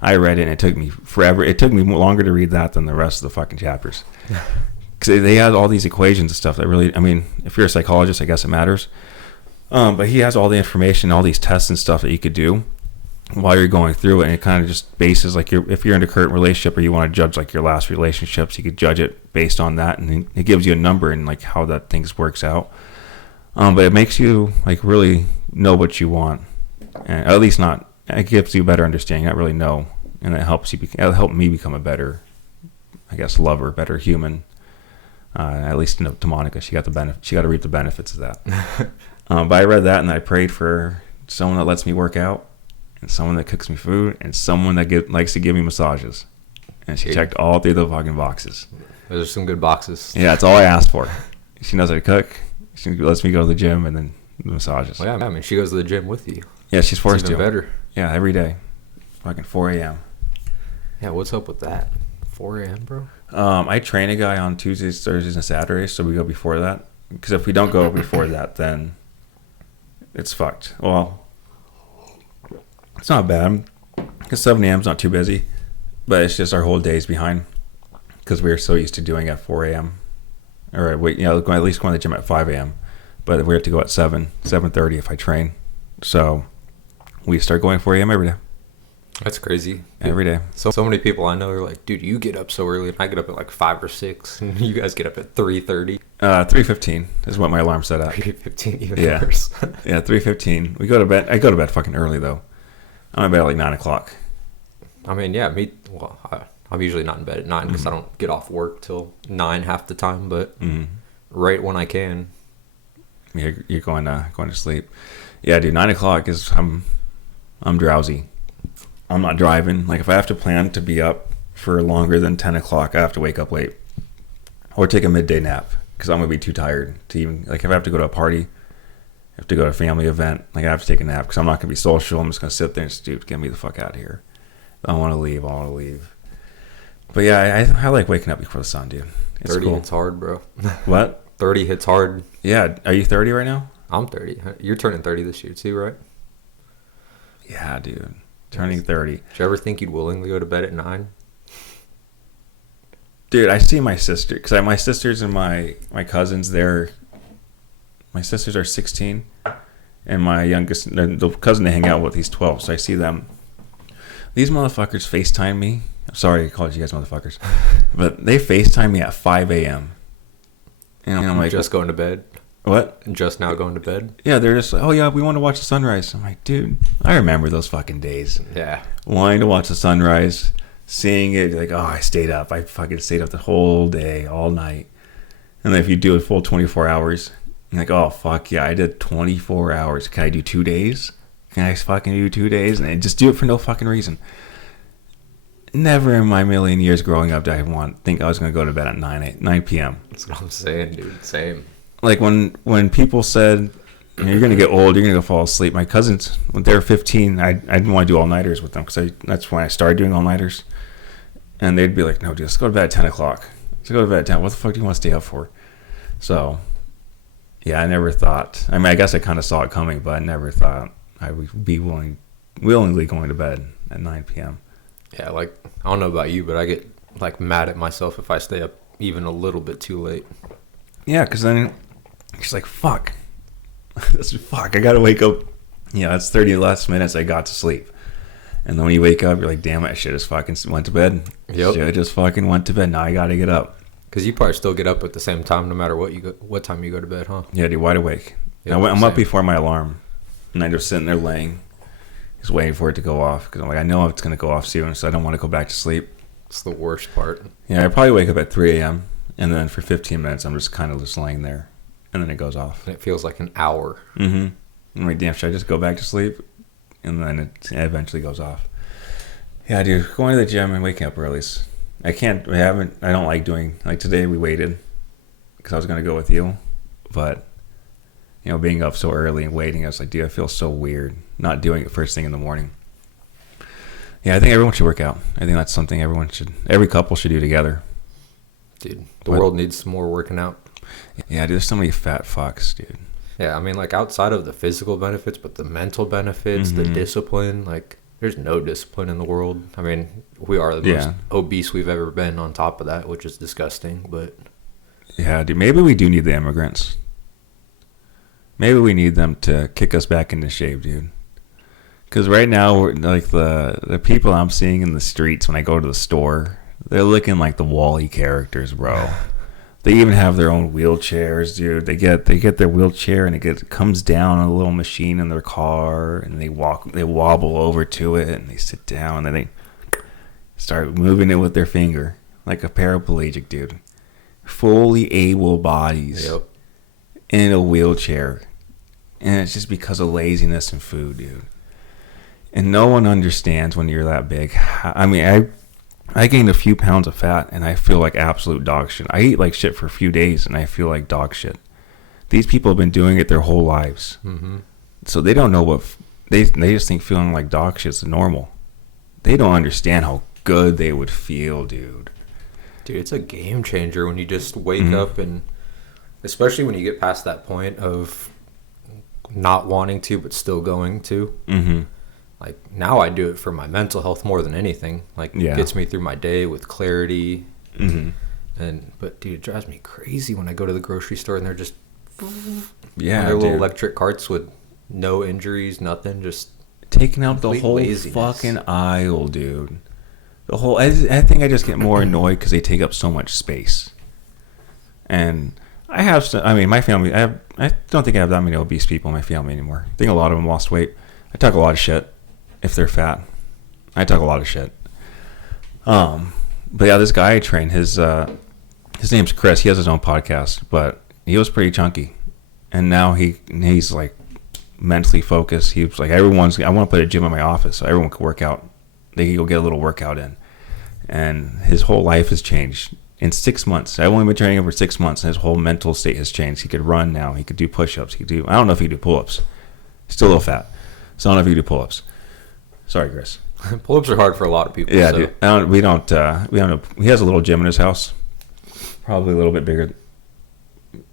I read it and it took me forever. It took me longer to read that than the rest of the fucking chapters. because they had all these equations and stuff that really, I mean, if you're a psychologist, I guess it matters. But he has all the information, all these tests and stuff that you could do while you're going through it, and it kind of just bases like if you're in a current relationship or you want to judge like your last relationships, you could judge it based on that, and it gives you a number and like how that things works out. But it makes you like really know what you want, and at least not. It gives you a better understanding. Not really know, and it helps you. It helped me become a better, I guess, lover, better human. At least to Monica, she got the benefit. She got to reap the benefits of that. But I read that and I prayed for someone that lets me work out, and someone that cooks me food, and someone that likes to give me massages. And she checked all 3 of the fucking boxes. Those are some good boxes. Yeah, that's all I asked for. She knows how to cook. She lets me go to the gym and then the massages. Well, yeah, I mean, she goes to the gym with you. Yeah, she's forced to. Better. Yeah, every day. Fucking 4 a.m. Yeah, what's up with that? 4 a.m., bro? I train a guy on Tuesdays, Thursdays, and Saturdays, so we go before that. Because if we don't go before that, then it's fucked. Well, it's not bad. Because 7 a.m. is not too busy. But it's just our whole day's behind. Because we're so used to doing at 4 a.m. Or wait, at least going to the gym at 5 a.m. But we have to go at 7:30 if I train. So we start going 4 a.m. every day. That's crazy. Every day. So many people I know are like, dude, you get up so early. And I get up at like 5 or 6. And you guys get up at 3:30. 3:15 is what my alarm set at. 3:15 even worse. Yeah, 3:15. We go to bed. I go to bed fucking early, though. I'm in bed at like 9 o'clock. I mean, yeah, I'm usually not in bed at 9 because I don't get off work till 9 half the time. But right when I can. You're going to sleep. Yeah, dude, 9 o'clock is, I'm drowsy. I'm not driving. Like, if I have to plan to be up for longer than 10 o'clock, I have to wake up late. Or take a midday nap, because I'm going to be too tired to even, like, if I have to go to a party, I have to go to a family event, like, I have to take a nap, because I'm not going to be social. I'm just going to sit there and just, dude, get me the fuck out of here. I want to leave. But yeah, I like waking up before the sun, dude. It's 30 cool. hits hard, bro. What? 30 hits hard. Yeah. Are you 30 right now? I'm 30. You're turning 30 this year too, right? Yeah, dude. Turning 30. Did you ever think you'd willingly go to bed at 9? Dude, I see my sister, because my sisters and my cousins, my sisters are 16, and my youngest, the cousin they hang out with, he's 12, so I see them. These motherfuckers FaceTime me. I'm sorry I called you guys motherfuckers, but they FaceTime me at 5 a.m. And I'm like, just going to bed? What? Just now going to bed? Yeah, they're just like, oh yeah, we want to watch the sunrise. I'm like, dude, I remember those fucking days. Yeah. Wanting to watch the sunrise, seeing it, like, oh, I stayed up. I fucking stayed up the whole day, all night. And then if you do a full 24 hours, you're like, oh, fuck yeah, I did 24 hours. Can I do 2 days? Can I fucking do 2 days? And I just do it for no fucking reason. Never in my million years growing up did I think I was going to go to bed at 9 p.m. That's what I'm saying, dude. Same. Like when people said, you're going to get old, you're going to go fall asleep. My cousins, when they were 15, I didn't want to do all-nighters with them because that's when I started doing all-nighters. And they'd be like, no, dude, let's go to bed at 10 o'clock. Let's go to bed at 10. What the fuck do you want to stay up for? So, yeah, I never thought. I mean, I guess I kind of saw it coming, but I never thought I would be willingly going to bed at 9 p.m. Yeah, like, I don't know about you, but I get, like, mad at myself if I stay up even a little bit too late. Yeah, because then she's like, fuck. I got to wake up. Yeah, that's 30 less minutes I got to sleep. And then when you wake up, you're like, damn it, I should have just fucking went to bed. Yep. Should have just fucking went to bed. Now I got to get up. Because you probably still get up at the same time no matter what time you go to bed, huh? Yeah, dude, wide awake. Yep, I'm up before my alarm. And I'm just sitting there laying. Just waiting for it to go off. Because I'm like, I know it's going to go off soon, so I don't want to go back to sleep. It's the worst part. Yeah, I probably wake up at 3 a.m. And then for 15 minutes, I'm just kind of just laying there. And then it goes off. And it feels like an hour. Mm-hmm. I'm like, damn, should I just go back to sleep? And then it eventually goes off. Yeah, dude, going to the gym and waking up early. I don't like doing, like today we waited because I was going to go with you. But, you know, being up so early and waiting, I was like, dude, I feel so weird not doing it first thing in the morning. Yeah, I think everyone should work out. I think that's something every couple should do together. Dude, the world needs some more working out. Yeah, dude, there's so many fat fucks, dude. Yeah, I mean, like, outside of the physical benefits, but the mental benefits, the discipline, like, there's no discipline in the world. I mean, we are the most obese we've ever been on top of that, which is disgusting, but Yeah, dude. Maybe we do need the immigrants. Maybe we need them to kick us back into shape, dude. Because right now, we're, like the people I'm seeing in the streets when I go to the store, they're looking like the Wall-E characters, bro. They even have their own wheelchairs, dude. They get their wheelchair and it comes down on a little machine in their car, and they wobble over to it, and they sit down, and then they start moving it with their finger like a paraplegic, dude. Fully able bodies in a wheelchair, and it's just because of laziness and food, dude. And no one understands when you're that big. I mean, I gained a few pounds of fat, and I feel like absolute dog shit. I eat like shit for a few days, and I feel like dog shit. These people have been doing it their whole lives. Mm-hmm. So they don't know what... They just think feeling like dog shit is normal. They don't understand how good they would feel, dude. Dude, it's a game changer when you just wake up, and especially when you get past that point of not wanting to but still going to. Mm-hmm. Like, now I do it for my mental health more than anything. Like, it gets me through my day with clarity. Mm-hmm. But, dude, it drives me crazy when I go to the grocery store and they're just... their little electric carts with no injuries, nothing, just... Taking out the whole fucking aisle, dude. The whole... I think I just get more annoyed because they take up so much space. And I have... I mean, my family... I don't think I have that many obese people in my family anymore. I think a lot of them lost weight. I talk a lot of shit. If they're fat, I talk a lot of shit. But yeah, this guy I train, his name's Chris. He has his own podcast, but he was pretty chunky, and now he's like mentally focused. He was like, I want to put a gym in my office so everyone can work out. They can go get a little workout in, and his whole life has changed in 6 months. I've only been training him for 6 months, and his whole mental state has changed. He could run now. He could do push-ups. I don't know if he could do pull-ups. He's still a little fat, so I don't know if he could do pull-ups. Sorry, Chris. Pull-ups are hard for a lot of people. Yeah, so. Dude. We don't know. He has a little gym in his house. Probably a little bit bigger.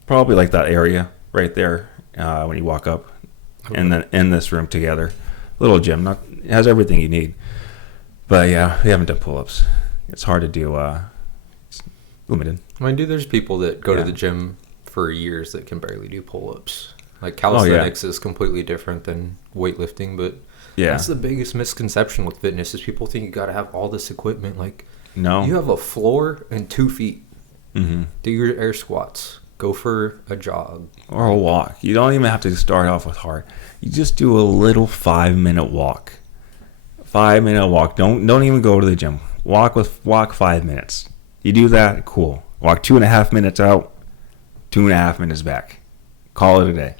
Probably like that area right there when you walk up. Okay. And then in this room together. Little gym. It has everything you need. But yeah, we haven't done pull-ups. It's hard to do. It's limited. I mean, dude, there's people that go to the gym for years that can barely do pull-ups. Like, calisthenics is completely different than weightlifting, but... Yeah, that's the biggest misconception with fitness is people think you got to have all this equipment. Like, no, you have a floor and 2 feet. Mm-hmm. Do your air squats. Go for a jog or a walk. You don't even have to start off with hard. You just do a little 5-minute walk. 5-minute walk. Don't even go to the gym. Walk 5 minutes. You do that, cool. Walk 2.5 minutes out. 2.5 minutes back. Call it a day.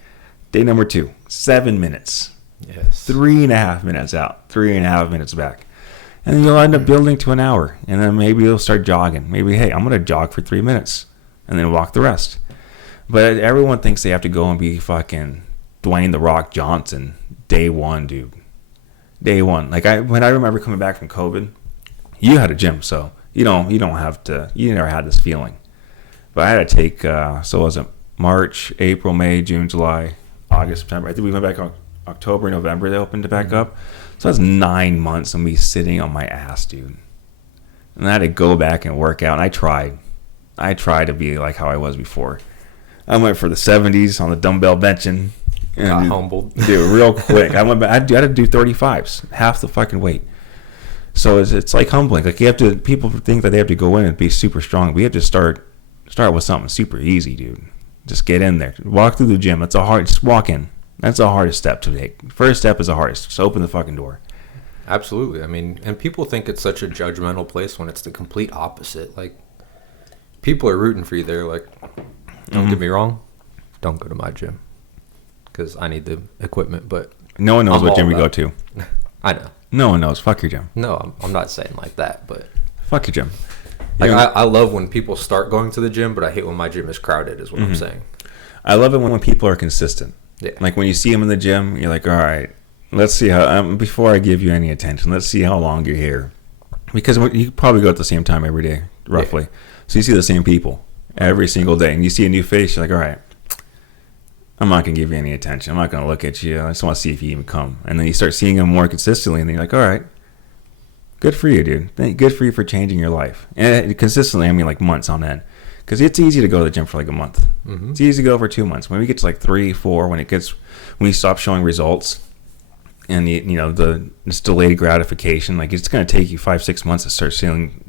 Day number 2, 7 minutes. Yes. 3.5 minutes out, 3.5 minutes back. And then you'll end up building to an hour. And then maybe you'll start jogging. Maybe, hey, I'm going to jog for 3 minutes and then walk the rest. But everyone thinks they have to go and be fucking Dwayne The Rock Johnson day one, dude. Day one. Like, when I remember coming back from COVID, you had a gym, so you don't have to, you never had this feeling. But I had to take, so was it March, April, May, June, July, August, September. I think we went back on October, November, they opened it back up. So that's 9 months of me sitting on my ass, dude. And I had to go back and work out. And I tried to be like how I was before. I went for the 70s on the dumbbell benching. And got humbled. Dude, real quick. I went back. I had to do 35s, half the fucking weight. So it's like humbling. Like, you have to. People think that they have to go in and be super strong. We have to start with something super easy, dude. Just get in there. Walk through the gym. Just walk in. That's the hardest step to take. First step is the hardest. Just open the fucking door. Absolutely. I mean, and people think it's such a judgmental place when it's the complete opposite. Like, people are rooting for you there. Like, don't get me wrong. Don't go to my gym because I need the equipment. But no one knows what gym we go to. I know. No one knows. Fuck your gym. No, I'm not saying like that. But fuck your gym. Like, I love when people start going to the gym, but I hate when my gym is crowded. Is what I'm saying. I love it when people are consistent. Yeah. Like, when you see them in the gym, you're like, all right, let's see how, before I give you any attention, let's see how long you're here. Because you probably go at the same time every day, roughly. Yeah. So you see the same people every single day. And you see a new face, you're like, all right, I'm not going to give you any attention. I'm not going to look at you. I just want to see if you even come. And then you start seeing them more consistently, and then you're like, all right, good for you, dude. Good for you for changing your life. And consistently, I mean like months on end. Because it's easy to go to the gym for like a month. Mm-hmm. It's easy to go for 2 months. When we get to like 3, 4, when you stop showing results, and this delayed gratification, like it's going to take you 5, 6 months to start seeing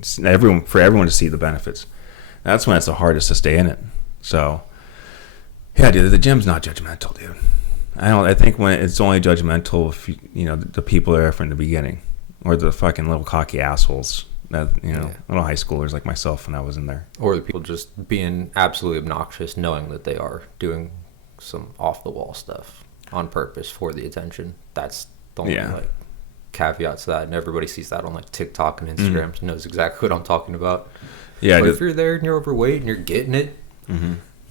for everyone to see the benefits. That's when it's the hardest to stay in it. So, yeah, dude, the gym's not judgmental, dude. I think when it's only judgmental if the people are from the beginning, or the fucking little cocky assholes that little high schoolers like myself when I was in there, or the people just being absolutely obnoxious, knowing that they are doing some off the wall stuff on purpose for the attention. That's the only caveat to that, and everybody sees that on like TikTok and Instagram, knows exactly what I'm talking about. Yeah, but if you're there and you're overweight and you're getting it,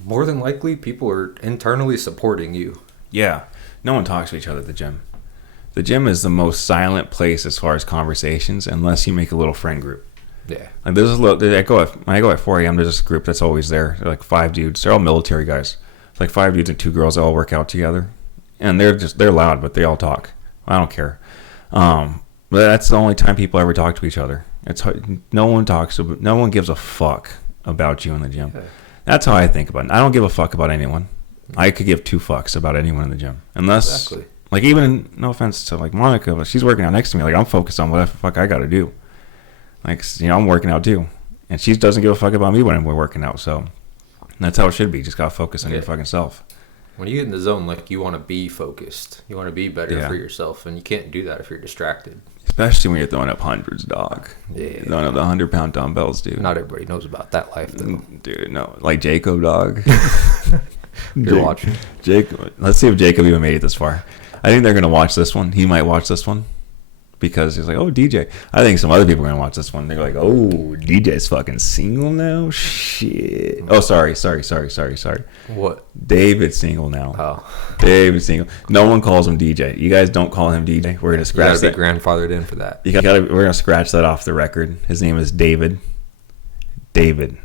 more than likely people are internally supporting you. Yeah, no one talks to each other at the gym. The gym is the most silent place as far as conversations, unless you make a little friend group. Yeah, like when I go at 4 a.m. There's this group that's always there. They're like 5 dudes. They're all military guys. It's like 5 dudes and 2 girls that all work out together, and they're loud, but they all talk. I don't care. But that's the only time people ever talk to each other. It's hard. No one gives a fuck about you in the gym. Okay. That's how I think about it. I don't give a fuck about anyone. I could give 2 fucks about anyone in the gym. Unless, like, even, no offense to, like, Monica, but she's working out next to me. Like, I'm focused on whatever the fuck I got to do. Like, I'm working out too. And she doesn't give a fuck about me when we're working out. So, that's how it should be. Just got to focus on your fucking self. When you get in the zone, like, you want to be focused. You want to be better for yourself. And you can't do that if you're distracted. Especially when you're throwing up hundreds, dog. Yeah. Throwing up the 100-pound dumbbells, dude. Not everybody knows about that life, though. Dude, no. Like Jacob, dog. You're watching. Jacob. Let's see if Jacob even made it this far. I think they're going to watch this one. He might watch this one. Because he's like, oh, DJ. I think some other people are going to watch this one. They're like, oh, DJ's fucking single now? Shit. Oh, sorry. What? David's single now. Oh. David's single. No one calls him DJ. You guys don't call him DJ. We're going to scratch that. You got to be grandfathered in for that. We're going to scratch that off the record. His name is David. David.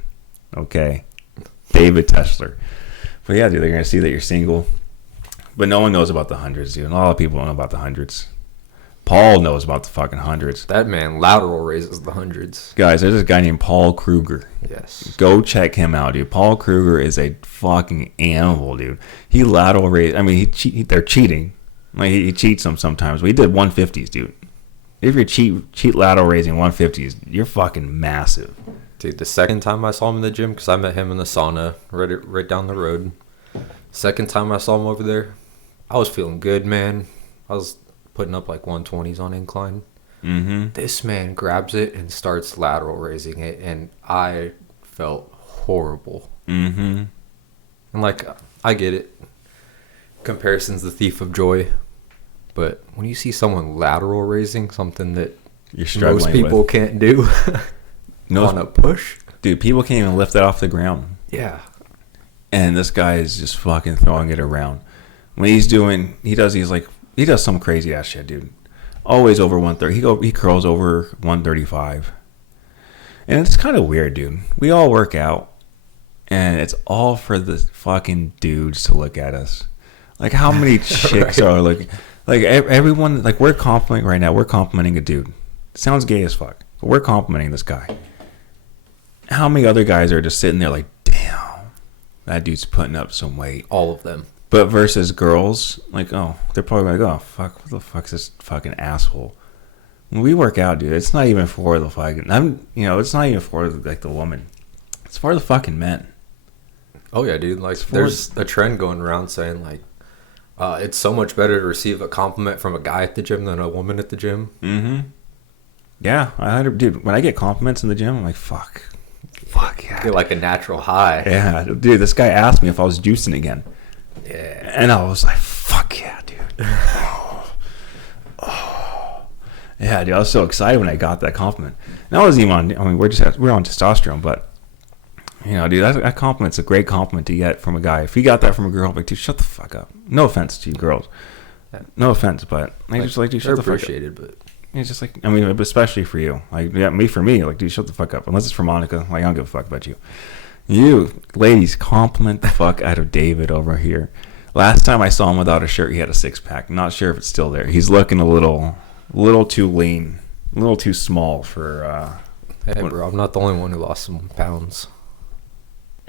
Okay. David Teschler. But yeah, dude, they're going to see that you're single. But no one knows about the hundreds, dude. A lot of people don't know about the hundreds. Paul knows about the fucking hundreds. That man lateral raises the hundreds. Guys, there's this guy named Paul Kruger. Yes. Go check him out, dude. Paul Kruger is a fucking animal, dude. He lateral raise. I mean, they're cheating. Like, he cheats them sometimes. But he did 150s, dude. If you're cheat lateral raising 150s, you're fucking massive. Dude, the second time I saw him in the gym, because I met him in the sauna right down the road. Second time I saw him over there, I was feeling good, man. I was putting up like 120s on incline. Mm-hmm. This man grabs it and starts lateral raising it, and I felt horrible. Mm-hmm. And like, I get it. Comparison's the thief of joy. But when you see someone lateral raising something that most people can't do on a push. Dude, people can't even lift it off the ground. Yeah. And this guy is just fucking throwing it around. When he does some crazy ass shit, dude. Always over 130. He curls over 135. And it's kind of weird, dude. We all work out, and it's all for the fucking dudes to look at us. Like, how many chicks are looking? Like, everyone, like, we're complimenting right now. We're complimenting a dude. It sounds gay as fuck, but we're complimenting this guy. How many other guys are just sitting there like, damn, that dude's putting up some weight? All of them. But versus girls, like, oh, they're probably like, oh, fuck, what the fuck's this fucking asshole? When we work out, dude, it's not even for the fucking, it's not even for, like, the woman. It's for the fucking men. Oh, yeah, dude. Like, there's a trend going around saying, like, it's so much better to receive a compliment from a guy at the gym than a woman at the gym. Mm-hmm. Yeah, dude, when I get compliments in the gym, I'm like, fuck yeah. Get like a natural high. Yeah, dude, this guy asked me if I was juicing again. Yeah. And I was like, fuck yeah, dude. Oh. Yeah, dude, I was so excited when I got that compliment. And I wasn't even on, we're on testosterone, but, dude, that compliment's a great compliment to get from a guy. If you got that from a girl, I'm like, dude, shut the fuck up. No offense to you girls. No offense, but I just like, dude, shut the fuck up. They're appreciated, but... It's just like, especially for you. Like, yeah, for me, like, dude, shut the fuck up. Unless it's for Monica, like, I don't give a fuck about you. You, ladies, compliment the fuck out of David over here. Last time I saw him without a shirt, he had a six-pack. Not sure if it's still there. He's looking a little too lean, a little too small for... Hey, bro, I'm not the only one who lost some pounds.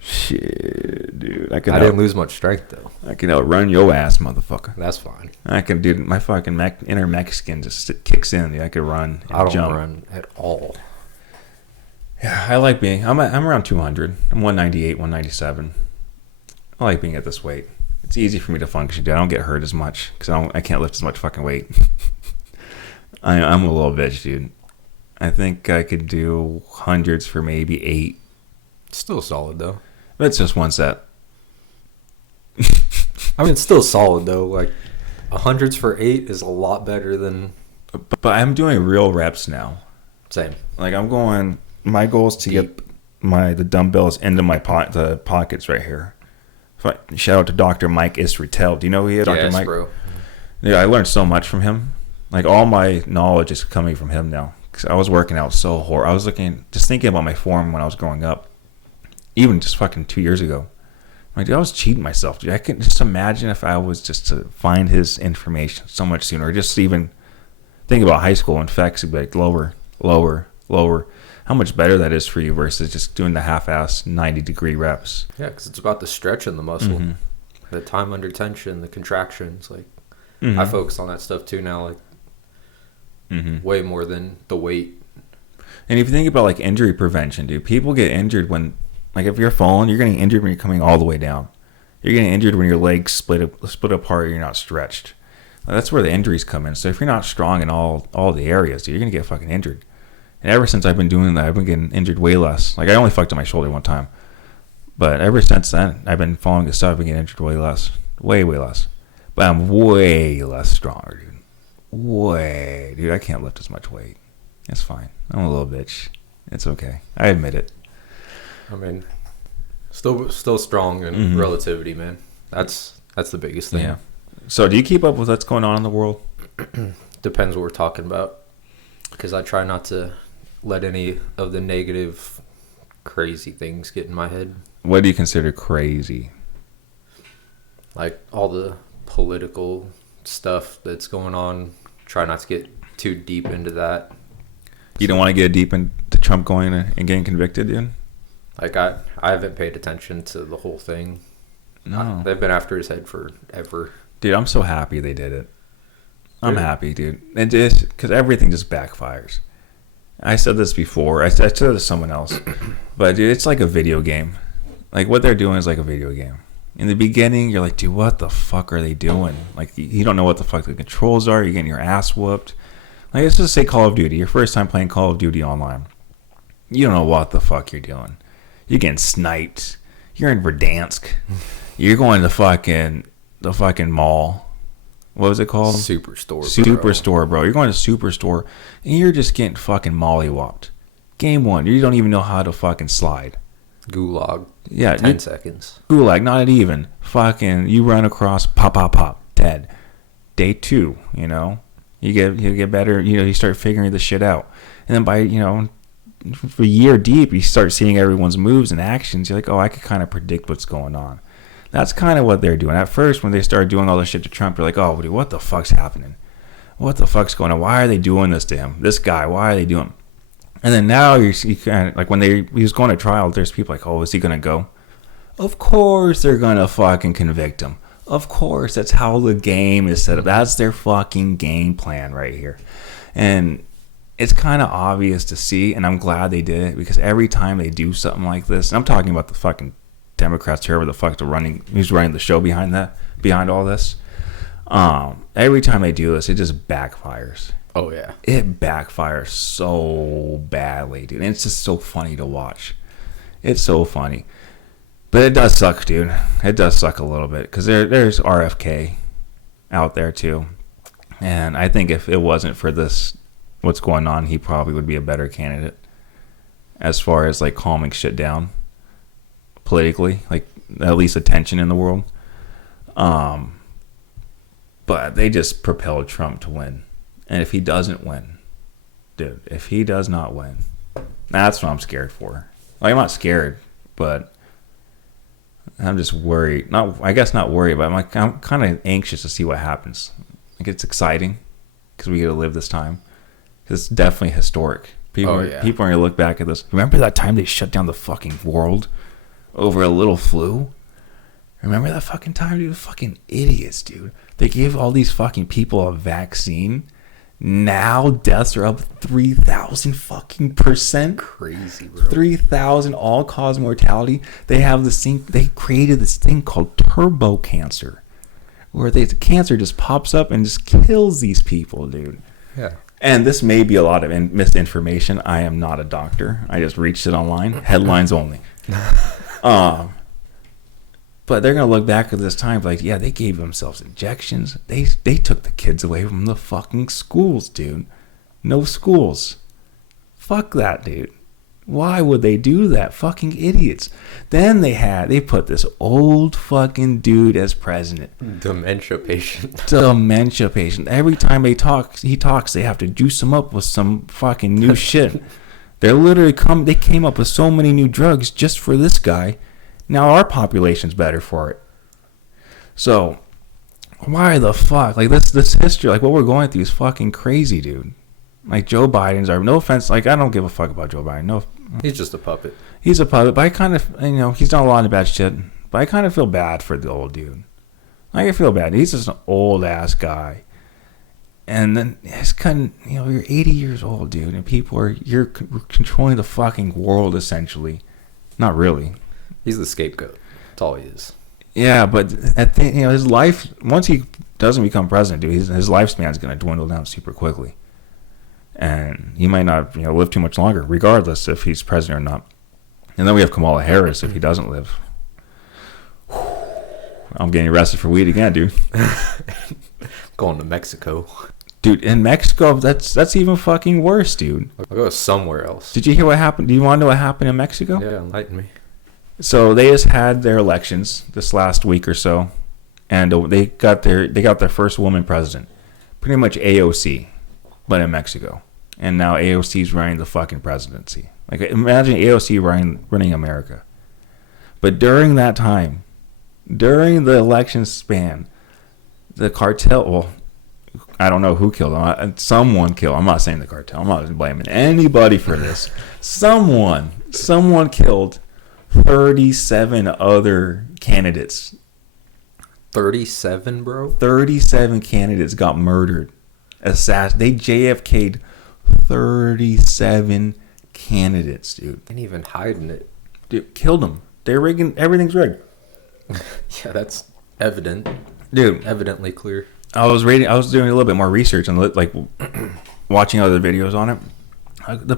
Shit, dude. I didn't lose much strength, though. I can outrun your ass, motherfucker. That's fine. I can, dude. My fucking inner Mexican just kicks in. Dude. I could run and I don't jump. run at all. Yeah, I like being... I'm around 200. I'm 198, 197. I like being at this weight. It's easy for me to function, dude. I don't get hurt as much because I can't lift as much fucking weight. I'm a little bitch, dude. I think I could do hundreds for maybe 8. Still solid, though. But it's just one set. I mean, it's still solid, though. Like, hundreds for 8 is a lot better than... But I'm doing real reps now. Same. Like, I'm going... My goal is to get the dumbbells into the pockets right here. Shout out to Dr. Mike Isretel. Do you know who he is, Dr. Mike? Bro. Yeah, I learned so much from him. Like, all my knowledge is coming from him now. Because I was working out so hard. I was thinking about my form when I was growing up. Even just fucking 2 years ago. Like, dude, I was cheating myself, dude. I can just imagine if I was just to find his information so much sooner. Or just even think about high school and facts would be like lower. How much better that is for you versus just doing the half-ass 90-degree reps. Yeah, because it's about the stretch in the muscle. Mm-hmm. The time under tension, the contractions. Like, I focus on that stuff too now, like, way more than the weight. And if you think about, like, injury prevention, dude, people get injured when, like, if you're falling, you're getting injured when you're coming all the way down. You're getting injured when your legs split apart or you're not stretched. That's where the injuries come in. So if you're not strong in all the areas, dude, you're going to get fucking injured. And ever since I've been doing that, I've been getting injured way less. Like, I only fucked up my shoulder one time. But ever since then, I've been following this stuff. I've been getting injured way less. Way less. But I'm way less stronger, dude. Dude, I can't lift as much weight. It's fine. I'm a little bitch. It's okay. I admit it. I mean, still strong in relativity, man. That's the biggest thing. Yeah. So do you keep up with what's going on in the world? Depends what we're talking about. Because I try not to let any of the negative, crazy things get in my head. What do you consider crazy? Like all the political stuff that's going on. Try not to get too deep into that. You don't want to get deep into Trump going and getting convicted, dude? Like, I haven't paid attention to the whole thing. No. They've been after his head forever. Dude, I'm so happy they did it. I'm happy, dude. And just because everything just backfires. I said this before. I said it to someone else. But, dude, it's like a video game. Like, what they're doing is like a video game. In the beginning, you're like, dude, what the fuck are they doing? Like, you don't know what the fuck the controls are. You're getting your ass whooped. Like, let's just say Call of Duty. Your first time playing Call of Duty online. You don't know what the fuck you're doing. You're getting sniped. You're in Verdansk. You're going to the fucking mall. What was it called? Superstore, bro. You're going to Superstore, and you're just getting fucking mollywopped. Game 1, you don't even know how to fucking slide. Gulag. Yeah. 10 seconds. Gulag, not even. Fucking, you run across, pop, dead. Day 2, you know? You get better, you know, you start figuring this shit out. And then by, you know, for a year deep, you start seeing everyone's moves and actions. You're like, oh, I could kind of predict what's going on. That's kind of what they're doing. At first, when they started doing all this shit to Trump, you're like, oh, dude, what the fuck's happening? What the fuck's going on? Why are they doing this to him? This guy, why are they doing? And then now you kind of, like, when he was going to trial, there's people like, oh, is he going to go? Of course they're going to fucking convict him. Of course, that's how the game is set up. That's their fucking game plan right here. And it's kind of obvious to see, and I'm glad they did it, because every time they do something like this, and I'm talking about the fucking Democrats, whoever the fuck who's running the show behind all this. Every time they do this, it just backfires. Oh yeah, it backfires so badly, dude. And it's just so funny to watch. It's so funny, but it does suck, dude. It does suck a little bit because there's RFK out there too, and I think if it wasn't for this, what's going on, he probably would be a better candidate as far as like calming shit down. Politically, like at least attention in the world. But they just propelled Trump to win. And if he doesn't win, dude, if he does not win, that's what I'm scared for. Like, I'm not scared, but I'm just worried. I guess not worried, but I'm kind of anxious to see what happens. Like, it's exciting because we get to live this time. It's definitely historic. People are going to look back at this. Remember that time they shut down the fucking world? over a little flu. Remember that fucking time, dude? Fucking idiots, dude. They gave all these fucking people a vaccine. Now deaths are up 3,000 fucking %. Crazy, bro. 3,000 all-cause mortality. They have this thing. They created this thing called turbo cancer, where the cancer just pops up and just kills these people, dude. Yeah. And this may be a lot of misinformation. I am not a doctor. I just reached it online. Headlines only. But they're going to look back at this time like, yeah, they gave themselves injections. They took the kids away from the fucking schools, dude. No schools. Fuck that, dude. Why would they do that? Fucking idiots. Then they put this old fucking dude as president. Dementia patient. Dementia patient. Every time he talks, they have to juice him up with some fucking new shit. They came up with so many new drugs just for this guy. Now our population's better for it. So, why the fuck? Like, this history, like, what we're going through is fucking crazy, dude. Like, Joe Biden's, no offense, like, I don't give a fuck about Joe Biden. No, he's just a puppet. He's a puppet, but I kind of, he's done a lot of bad shit, but I kind of feel bad for the old dude. Like, I feel bad. He's just an old-ass guy. And then, it's kind of, you're 80 years old, dude, and you're controlling the fucking world, essentially. Not really. He's the scapegoat. That's all he is. Yeah, but his life, once he doesn't become president, dude, his lifespan is going to dwindle down super quickly. And he might not, live too much longer, regardless if he's president or not. And then we have Kamala Harris if he doesn't live. I'm getting arrested for weed again, dude. Going to Mexico. Dude, in Mexico, that's even fucking worse, dude. I'll go somewhere else. Did you hear what happened? Do you want to know what happened in Mexico? Yeah, enlighten me. So they just had their elections this last week or so, and they got their first woman president, pretty much AOC, but in Mexico. And now AOC's running the fucking presidency. Like, imagine AOC running America. But during that time, during the election span, the cartel, well, I don't know who killed them. Someone killed. I'm not saying the cartel. I'm not blaming anybody for this. Someone killed 37 other candidates. 37, bro? 37 candidates got murdered. They JFK'd 37 candidates, dude. Ain't even hiding it. Dude, killed them. They're rigging. Everything's rigged. Yeah, that's evident. Dude. Evidently clear. I was doing a little bit more research and watching other videos on it.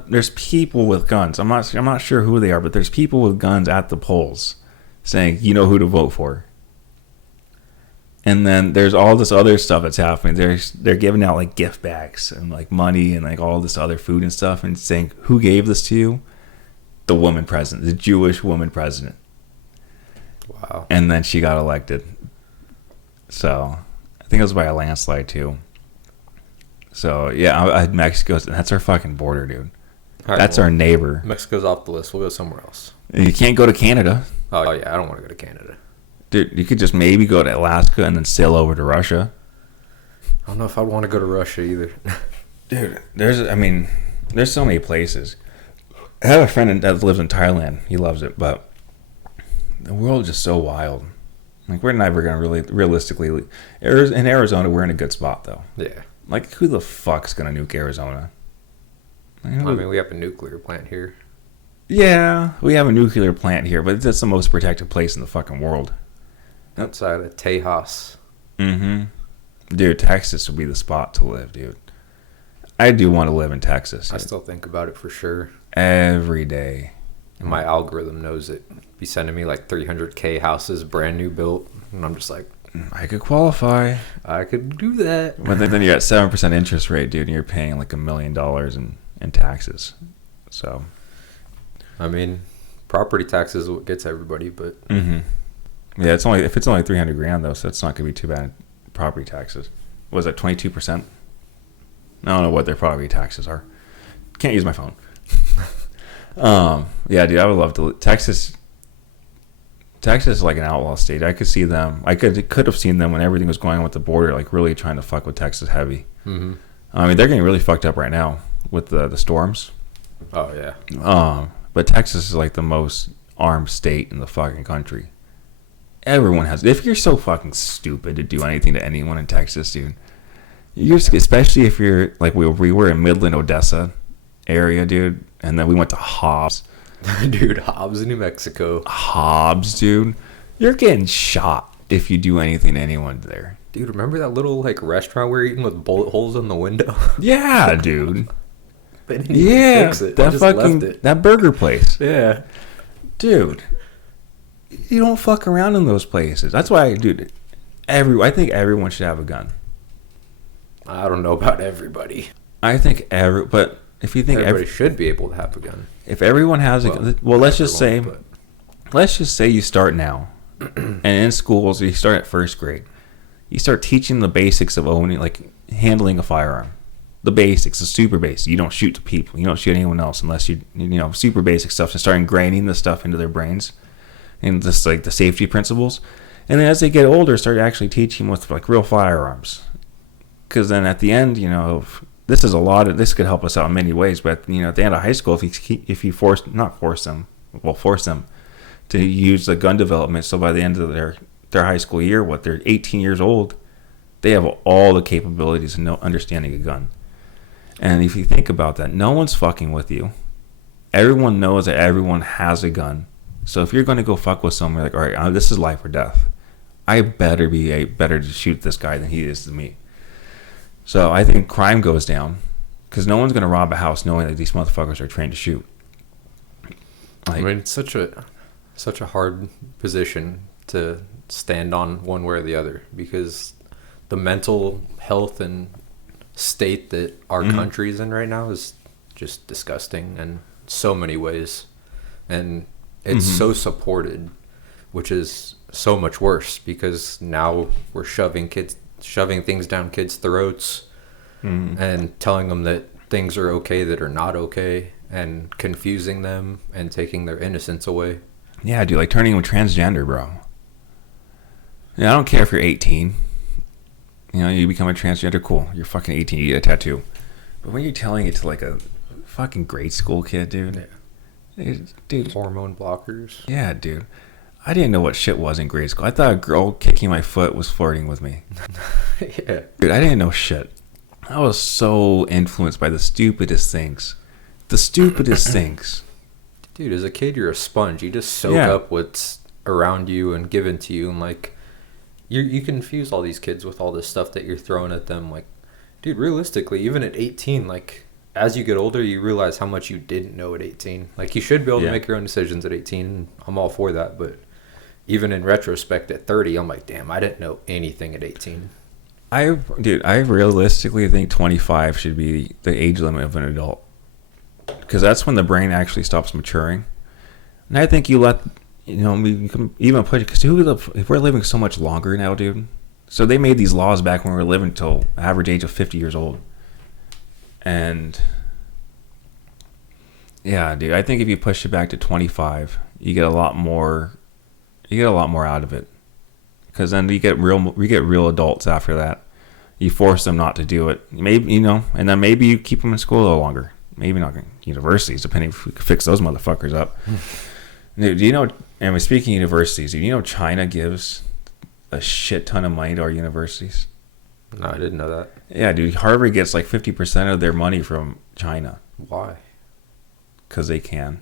There's people with guns. I'm not sure who they are, but there's people with guns at the polls saying, you know who to vote for. And then there's all this other stuff that's happening. They're giving out like gift bags and like money and like all this other food and stuff and saying, who gave this to you? The woman president, the Jewish woman president. Wow. And then she got elected. So I think it was by a landslide too. So, yeah, Mexico, that's our fucking border, dude. Right, that's our neighbor. Mexico's off the list. We'll go somewhere else. You can't go to Canada. Oh, yeah, I don't want to go to Canada. Dude, you could just maybe go to Alaska and then sail over to Russia. I don't know if I'd want to go to Russia either. Dude, there's so many places. I have a friend that lives in Thailand. He loves it, but the world is just so wild. Like, we're never going to really, realistically... In Arizona, we're in a good spot, though. Yeah. Like, who the fuck's going to nuke Arizona? We have a nuclear plant here. Yeah, we have a nuclear plant here, but it's the most protected place in the fucking world. Outside of Tejas. Mm-hmm. Dude, Texas would be the spot to live, dude. I do want to live in Texas. Dude. I still think about it for sure. Every day. And my algorithm knows it. Be sending me like 300K houses, brand new built. And I'm just like... I could qualify. I could do that. But then you're at 7% interest rate, dude, and you're paying like $1 million in taxes. So... property taxes is what gets everybody, but... Mm-hmm. Yeah, it's only $300,000 though, so it's not gonna be too bad in property taxes. What was that, 22%? I don't know what their property taxes are. Can't use my phone. Yeah, dude, I would love to. Texas is like an outlaw state. I could see them. I could have seen them when everything was going on with the border, like really trying to fuck with Texas heavy. Mm-hmm. They're getting really fucked up right now with the storms. Oh yeah. But Texas is like the most armed state in the fucking country. Everyone has. If you're so fucking stupid to do anything to anyone in Texas, dude, especially if you're like we were in Midland, Odessa area, dude, and then we went to Hobbs. Dude, Hobbs in New Mexico. Hobbs, dude. You're getting shot if you do anything to anyone there. Dude, remember that little like restaurant we were eating with bullet holes in the window? Yeah, dude. They didn't even fix it. That fucking that burger place. Yeah. Dude. You don't fuck around in those places. That's why, dude, I think everyone should have a gun. I don't know about everybody. I think but if you think everybody should be able to have a gun. If everyone has a gun, well, let's just say you start now, and in schools you start at first grade. You start teaching the basics of owning, like handling a firearm. The basics, the super basics. You don't shoot people. You don't shoot anyone else unless super basic stuff. And start ingraining the stuff into their brains. And just like the safety principles, and then as they get older, start actually teaching with like real firearms. Because then at the end, this could help us out in many ways. But at the end of high school, if you force them to use the gun development, so by the end of their high school year, they're 18 years old, they have all the capabilities and understanding a gun. And if you think about that, no one's fucking with you. Everyone knows that everyone has a gun. So if you're going to go fuck with someone, like, all right, this is life or death. I better be better to shoot this guy than he is to me. So I think crime goes down because no one's going to rob a house knowing that these motherfuckers are trained to shoot. I mean, it's such a hard position to stand on one way or the other because the mental health and state that our country is in right now is just disgusting in so many ways. And it's so supported, which is so much worse because now we're shoving things down kids' throats and telling them that things are okay that are not okay and confusing them and taking their innocence away. Yeah, dude, like turning them transgender, bro. Yeah, I don't care if you're 18. You become a transgender, cool. You're fucking 18, you get a tattoo. But when you're telling it to like a fucking grade school kid, dude. Yeah. Dude, hormone blockers. Yeah, dude. I didn't know what shit was in grade school. I thought a girl kicking my foot was flirting with me. Yeah. Dude, I didn't know shit. I was so influenced by the stupidest things. The stupidest things. Dude, as a kid, you're a sponge. You just soak up what's around you and given to you. And, like, you confuse all these kids with all this stuff that you're throwing at them. Like, dude, realistically, even at 18, like, as you get older, you realize how much you didn't know at 18. Like, you should be able to make your own decisions at 18. I'm all for that. But even in retrospect, at 30, I'm like, damn, I didn't know anything at 18. I realistically think 25 should be the age limit of an adult. Because that's when the brain actually stops maturing. And I think we can even put it, because if we're living so much longer now, dude. So they made these laws back when we were living till average age of 50 years old. And yeah, dude, I think if you push it back to 25, you get a lot more out of it. Because then we get real adults after that. You force them not to do it. Maybe, and then maybe you keep them in school a little longer. Maybe not universities, depending if we can fix those motherfuckers up. Dude, and speaking of universities, do you know China gives a shit ton of money to our universities? No, I didn't know that. Yeah, dude, Harvard gets like 50% of their money from China. Why? Because they can.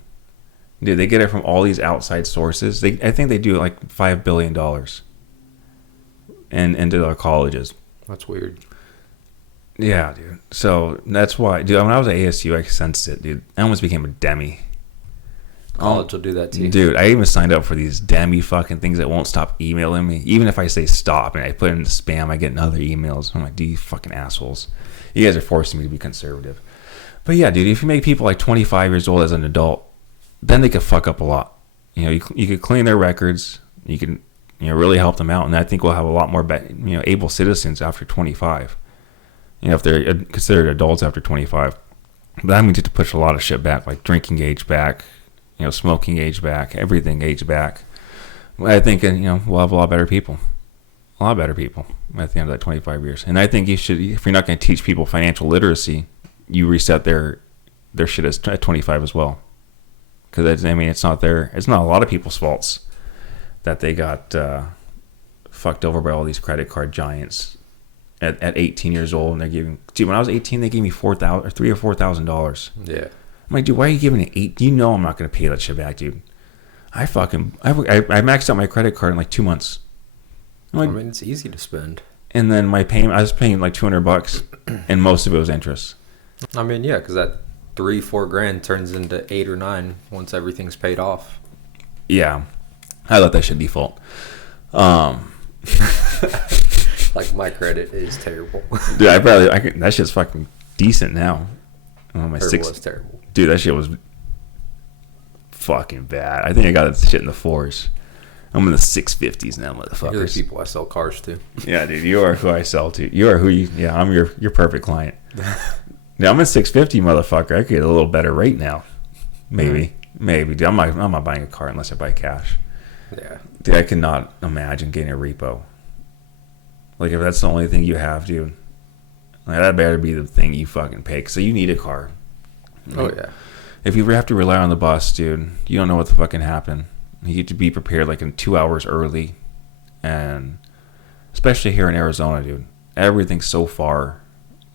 Dude, they get it from all these outside sources. I think they do like $5 billion into their colleges. That's weird. Yeah, dude. So that's why, dude, when I was at ASU, I sensed it, dude. I almost became a demi. College will do that to you. Dude, I even signed up for these demi fucking things that won't stop emailing me. Even if I say stop and I put it in the spam, I get other emails. I'm like, dude, you fucking assholes. You guys are forcing me to be conservative. But yeah, dude, if you make people like 25 years old as an adult, then they could fuck up a lot. You could clean their records. You can, really help them out. And I think we'll have a lot more, able citizens after 25. If they're considered adults after 25. But that means to push a lot of shit back, like drinking age back, smoking age back, everything age back. I think, we'll have a lot better people. A lot better people at the end of that 25 years. And I think you should, if you're not going to teach people financial literacy, you reset their shit at 25 as well. Because I mean, it's not a lot of people's faults that they got fucked over by all these credit card giants at 18 years old, and they're giving. Dude, when I was 18, they gave me $3,000 or $4,000. Yeah. I'm like, dude, why are you giving it $8,000? You know I'm not gonna pay that shit back, dude. I maxed out my credit card in like 2 months. Like, I mean, it's easy to spend. And then I was paying like $200, and most of it was interest. I mean, yeah, because that $3-4 grand turns into 8 or 9 once everything's paid off. Yeah, I let that shit default. Like, my credit is terrible. Dude, that shit's fucking decent now. It was terrible. Dude, that shit was fucking bad. I think I got that shit in the 4s. I'm in the 650s now, motherfuckers. You're the people I sell cars to. Yeah, dude, you are who I sell to. You are who you. Yeah, I'm your perfect client. Now I'm at 650, motherfucker. I could get a little better rate now. Maybe. Dude, I'm not buying a car unless I buy cash. Yeah. Dude, I cannot imagine getting a repo. Like, if that's the only thing you have, dude, like, that better be the thing you fucking pay. So you need a car. Oh, yeah. If you have to rely on the bus, dude, you don't know what the fucking happened. You get to be prepared like in 2 hours early. And especially here in Arizona, dude, everything's so far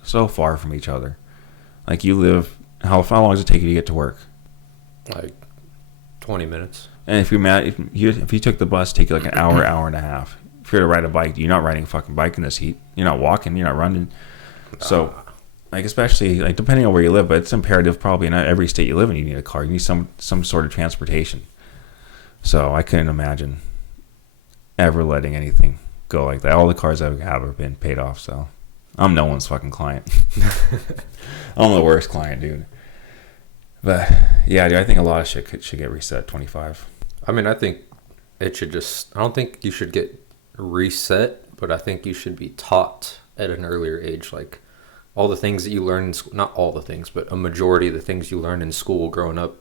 from each other. Like, you live, how long does it take you to get to work? Like 20 minutes. And if you took the bus, it'd take you like an hour and a half. If you're to ride a bike, you're not riding a fucking bike in this heat. You're not walking, you're not running. So, like, especially, like, depending on where you live, but it's imperative probably in every state you live in, you need a car. You need some sort of transportation. So I couldn't imagine ever letting anything go like that. All the cars I have have been paid off, so I'm no one's fucking client. I'm the worst client, dude. But yeah, dude, I think a lot of shit should get reset at 25. I mean, I think it should I don't think you should get reset, but I think you should be taught at an earlier age, like all the things that you learn in school, not all the things, but a majority of the things you learn in school growing up.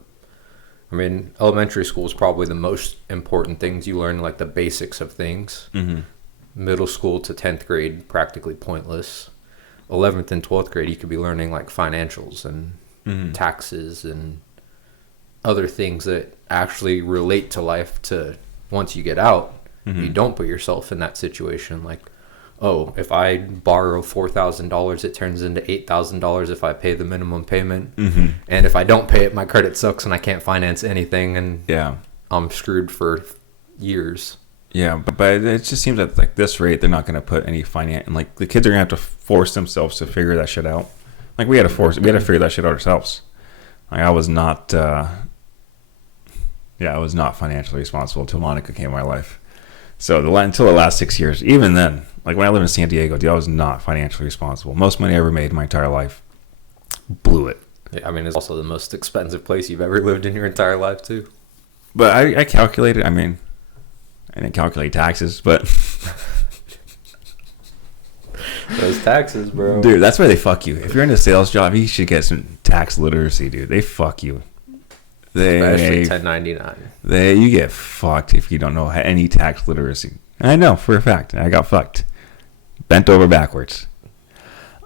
I mean, elementary school is probably the most important things. You learn like the basics of things. Mm-hmm. Middle school to 10th grade, practically pointless. 11th and 12th grade, you could be learning like financials and taxes and other things that actually relate to life. To once you get out, you don't put yourself in that situation. Like, oh, if I borrow $4,000, it turns into $8,000 if I pay the minimum payment. Mm-hmm. And if I don't pay it, my credit sucks and I can't finance anything, and I'm screwed for years. Yeah, but it just seems that like this rate, they're not going to put any finance, and like the kids are going to have to force themselves to figure that shit out. Like we had to figure that shit out ourselves. Like I was not financially responsible until Monica came in my life. So until the last 6 years, even then, like when I lived in San Diego, dude, I was not financially responsible. Most money I ever made in my entire life, blew it. Yeah, I mean, it's also the most expensive place you've ever lived in your entire life, too. But I calculated, I mean, I didn't calculate taxes, but... Those taxes, bro. Dude, that's why they fuck you. If you're in a sales job, you should get some tax literacy, dude. They fuck you. Especially 1099. You get fucked if you don't know any tax literacy. I know for a fact. I got fucked. Bent over backwards.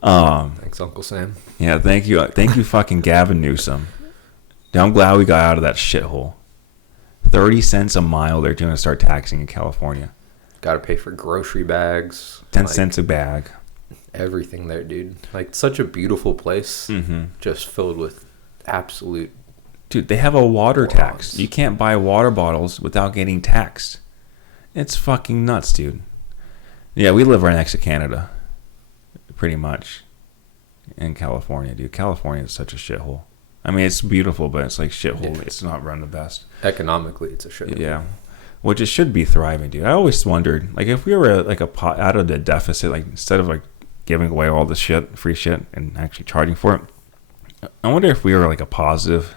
Thanks, Uncle Sam. Yeah, thank you. Thank you, fucking Gavin Newsom. I'm glad we got out of that shithole. 30 cents a mile they're going to start taxing in California. Got to pay for grocery bags. 10 cents a bag. Everything there, dude. Like, such a beautiful place. Just filled with absolute... Dude, they have a water tax. You can't buy water bottles without getting taxed. It's fucking nuts, dude. Yeah, we live right next to Canada. Pretty much. In California, dude. California is such a shithole. I mean, it's beautiful, but it's like shithole. Yeah. It's not run the best. Economically, it's a shithole. Yeah. Which it should be thriving, dude. I always wondered, like, if we were like out of the deficit, like, instead of like giving away all the shit, free shit, and actually charging for it, I wonder if we were like a positive...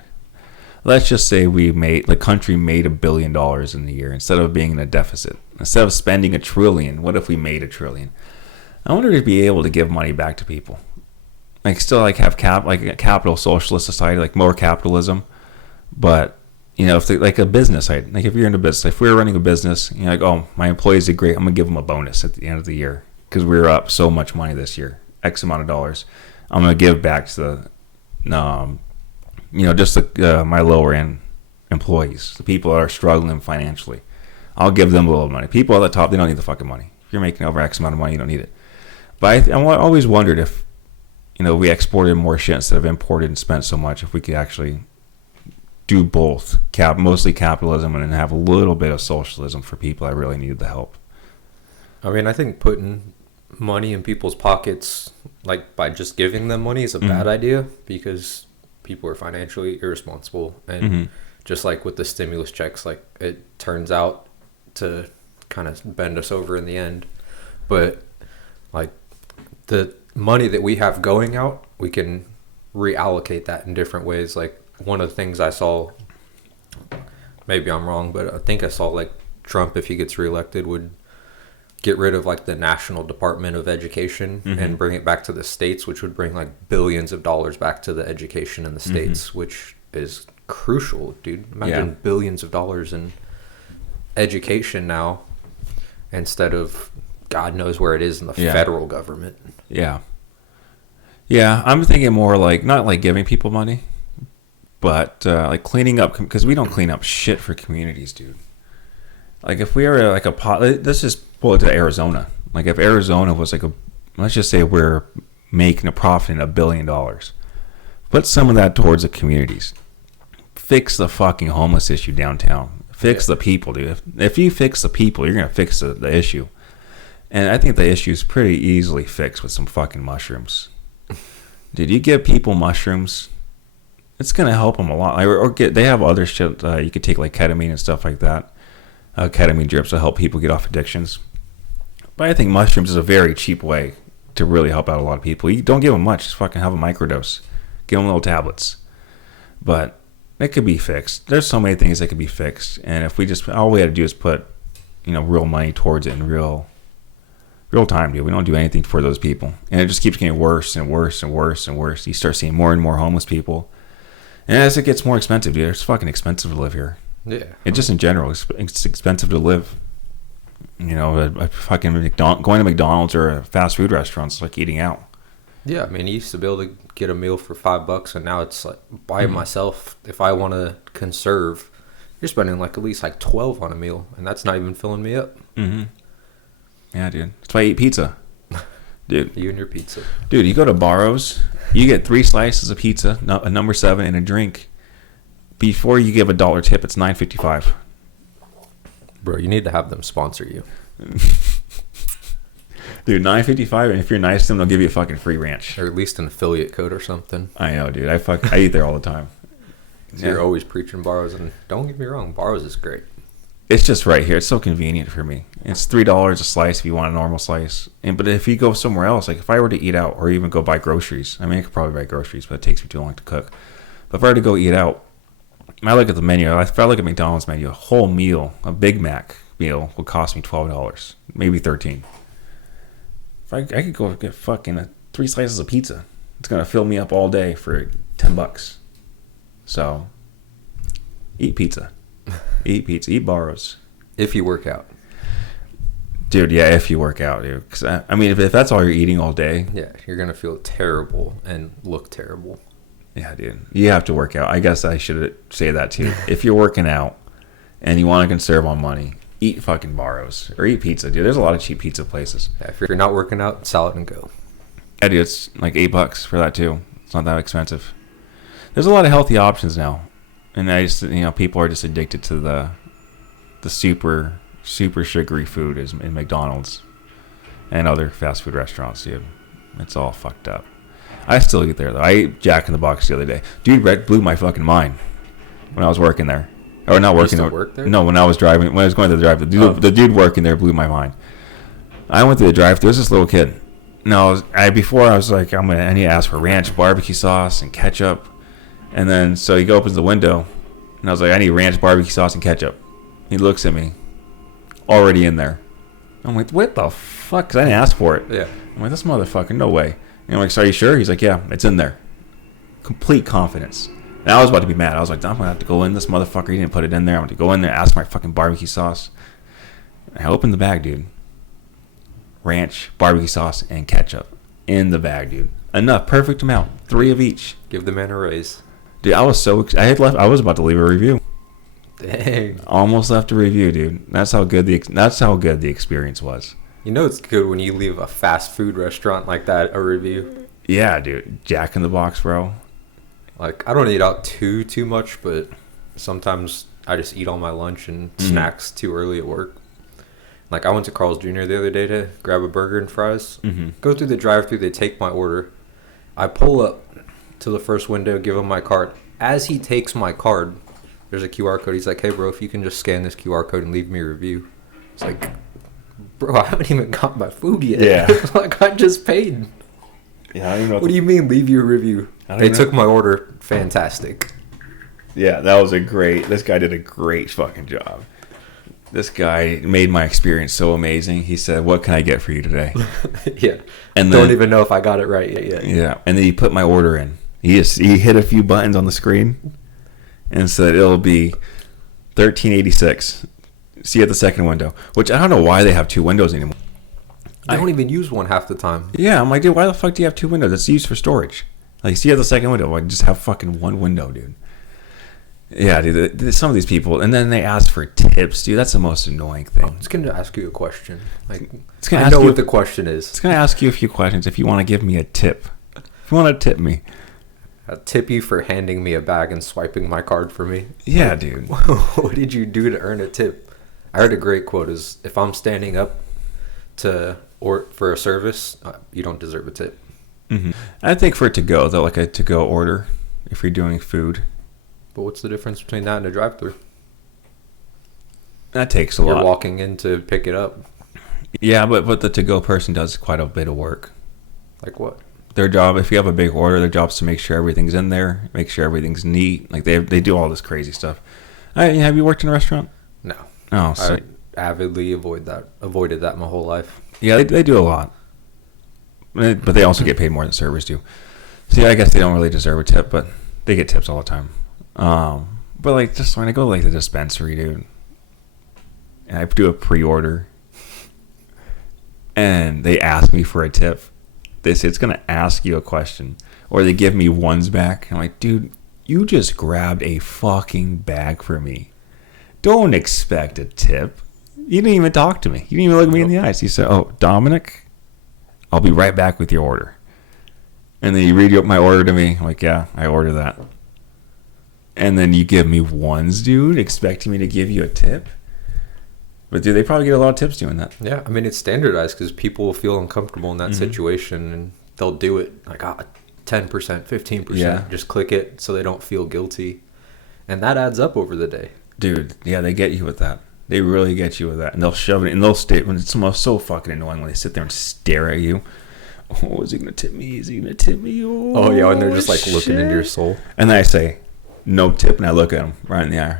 Let's just say the country made $1 billion in a year instead of being in a deficit. Instead of spending $1 trillion, what if we made $1 trillion? I wonder if we'd be able to give money back to people. Like still like have like a capital socialist society, like more capitalism. But, you know, if like a business, like if you're in a business, if we were running a business, you're like, oh, my employees did great, I'm going to give them a bonus at the end of the year because we were up so much money this year, X amount of dollars. I'm going to give back to the... just my lower end employees, the people that are struggling financially. I'll give them a little money. People at the top, they don't need the fucking money. If you're making over X amount of money, you don't need it. But I always wondered if, we exported more shit instead of imported and spent so much, if we could actually do both, mostly capitalism and then have a little bit of socialism for people that really needed the help. I mean, I think putting money in people's pockets, like by just giving them money, is a bad idea, because people are financially irresponsible. And just like with the stimulus checks, like it turns out to kind of bend us over in the end. But like the money that we have going out, we can reallocate that in different ways. Like one of the things I saw, maybe I'm wrong, but I think I saw like Trump, if he gets reelected, would get rid of like the National Department of Education and bring it back to the states, which would bring like billions of dollars back to the education in the states, which is crucial, dude. Imagine billions of dollars in education now instead of God knows where it is in the federal government. Yeah. Yeah, I'm thinking more like, not like giving people money, but like cleaning up, because we don't clean up shit for communities, dude. Like if we were like let's just pull it to Arizona. Like if Arizona was like let's just say we're making a profit in $1 billion. Put some of that towards the communities. Fix the fucking homeless issue downtown. Fix the people, dude. If you fix the people, you're going to fix the issue. And I think the issue is pretty easily fixed with some fucking mushrooms. Dude, you give people mushrooms, it's going to help them a lot. They have other shit. You could take like ketamine and stuff like that. Ketamine drips to help people get off addictions. But I think mushrooms is a very cheap way to really help out a lot of people. You don't give them much. Just fucking have a microdose. Give them little tablets. But it could be fixed. There's so many things that could be fixed. And if all we had to do is put, real money towards it in real time, dude. We don't do anything for those people. And it just keeps getting worse and worse and worse and worse. You start seeing more and more homeless people. And as it gets more expensive, dude, it's fucking expensive to live here. Yeah. It just in general, it's expensive to live. A fucking going to McDonald's or a fast food restaurant's like eating out. Yeah, I mean, you used to be able to get a meal for $5, and now it's like by myself. If I want to conserve, you're spending like at least like $12 on a meal, and that's not even filling me up. Yeah, dude. That's why I eat pizza, dude. You and your pizza, dude. You go to Barrows, you get 3 slices of pizza, a number 7, and a drink. Before you give $1 tip, it's $9.55. Bro, you need to have them sponsor you. Dude, $9.55, and if you're nice to them, they'll give you a fucking free ranch. Or at least an affiliate code or something. I know, dude. I eat there all the time. So you're always preaching Barrows, and don't get me wrong, Barrows is great. It's just right here. It's so convenient for me. It's $3 a slice if you want a normal slice. But if you go somewhere else, like if I were to eat out or even go buy groceries, I mean, I could probably buy groceries, but it takes me too long to cook. But if I were to go eat out, I look at the menu. If I look at McDonald's menu, a whole meal, a Big Mac meal, would cost me $12, maybe $13. If I could go get fucking 3 slices of pizza, it's gonna fill me up all day for $10. So, eat pizza, eat Barrows. If you work out, dude. Yeah, if you work out, dude. Because I mean, if that's all you're eating all day, yeah, you're gonna feel terrible and look terrible. Yeah, dude. You have to work out. I guess I should say that too. If you're working out and you want to conserve on money, eat fucking Barrows or eat pizza, dude. There's a lot of cheap pizza places. Yeah, if you're not working out, salad and go. Yeah, dude. It's like $8 for that too. It's not that expensive. There's a lot of healthy options now, and I just people are just addicted to the super sugary food in McDonald's and other fast food restaurants, dude. It's all fucked up. I still eat there though. I ate Jack in the Box the other day. Dude, Red blew my fucking mind when I was working there. Or not working there. Work there? No, when I was going to the drive-thru. The dude working there blew my mind. I went to the drive-thru. There's this little kid. No, before I was like, I need to ask for ranch barbecue sauce and ketchup. And then so he opens the window, and I was like, I need ranch barbecue sauce and ketchup. He looks at me, already in there. I'm like, what the fuck? Because I didn't ask for it. Yeah. I'm like, this motherfucker, no way. And I'm like, so are you sure? He's like, yeah, it's in there. Complete confidence. And I was about to be mad. I was like, I'm going to have to go in this motherfucker. He didn't put it in there. I'm going to go in there, ask for my fucking barbecue sauce. And I opened the bag, dude. Ranch, barbecue sauce, and ketchup. In the bag, dude. Enough. Perfect amount. 3 of each. Give the man a raise. Dude, I was so... I was about to leave a review. Dang. Almost left a review, dude. That's how good the experience was. You know it's good when you leave a fast food restaurant like that a review. Yeah, dude. Jack in the Box, bro. Like, I don't eat out too much, but sometimes I just eat all my lunch and snacks too early at work. Like, I went to Carl's Jr. the other day to grab a burger and fries. Go through the drive-thru, they take my order. I pull up to the first window, give him my card. As he takes my card, there's a QR code. He's like, hey, bro, if you can just scan this QR code and leave me a review. It's like, bro, I haven't even got my food yet. Yeah. Like, I just paid. Yeah, I don't know. What do you mean, leave you a review? They took my order. Fantastic. Yeah, this guy did a great fucking job. This guy made my experience so amazing. He said, what can I get for you today? Yeah. And don't even know if I got it right yet. Yeah. And then he put my order in. He hit a few buttons on the screen and said it'll be $13.86. See you at the second window. Which I don't know why they have two windows anymore. I don't even use one half the time. Yeah, I'm like, dude, why the fuck do you have two windows? It's used for storage. Like, see you at the second window. Like, just have fucking one window, dude. Yeah, dude, some of these people, and then they ask for tips, dude. That's the most annoying thing. It's going to ask you a question. Like, I know what the question is. It's going to ask you a few questions if you want to give me a tip. If you want to tip me. I'll tip you for handing me a bag and swiping my card for me. Yeah, dude. What did you do to earn a tip? I heard a great quote is, if I'm standing up for a service, you don't deserve a tip. Mm-hmm. I think for it to go, though, like a to-go order, if you're doing food. But what's the difference between that and a drive-thru? That takes a lot. You're walking in to pick it up. Yeah, but the to-go person does quite a bit of work. Like what? Their job, if you have a big order, their job is to make sure everything's in there, make sure everything's neat. Like they do all this crazy stuff. Have you worked in a restaurant? No. Oh, so I avidly avoided that my whole life. Yeah, they do a lot. But they also get paid more than servers do. See, I guess they don't really deserve a tip, but they get tips all the time. But like, just when I go to like the dispensary, dude, and I do a pre-order, and they ask me for a tip, it's gonna ask you a question, or they give me ones back. I'm like, dude, you just grabbed a fucking bag for me. Don't expect a tip. You didn't even talk to me. You didn't even look me in the eyes. You said, "Oh, Dominic, I'll be right back with your order." And then you read my order to me. I'm like, yeah, I ordered that. And then you give me ones, dude, expecting me to give you a tip. But dude, they probably get a lot of tips doing that. Yeah, I mean, it's standardized because people will feel uncomfortable in that situation, and they'll do it like 10%, 15%. Yeah. Just click it so they don't feel guilty. And that adds up over the day. Dude, yeah, they get you with that. They really get you with that. And they'll shove it in. They'll stay. When it's so fucking annoying when they sit there and stare at you. Oh, is he going to tip me? Is he going to tip me? Oh, yeah, and they're just like looking into your soul. And then I say, no tip, and I look at them right in the eye.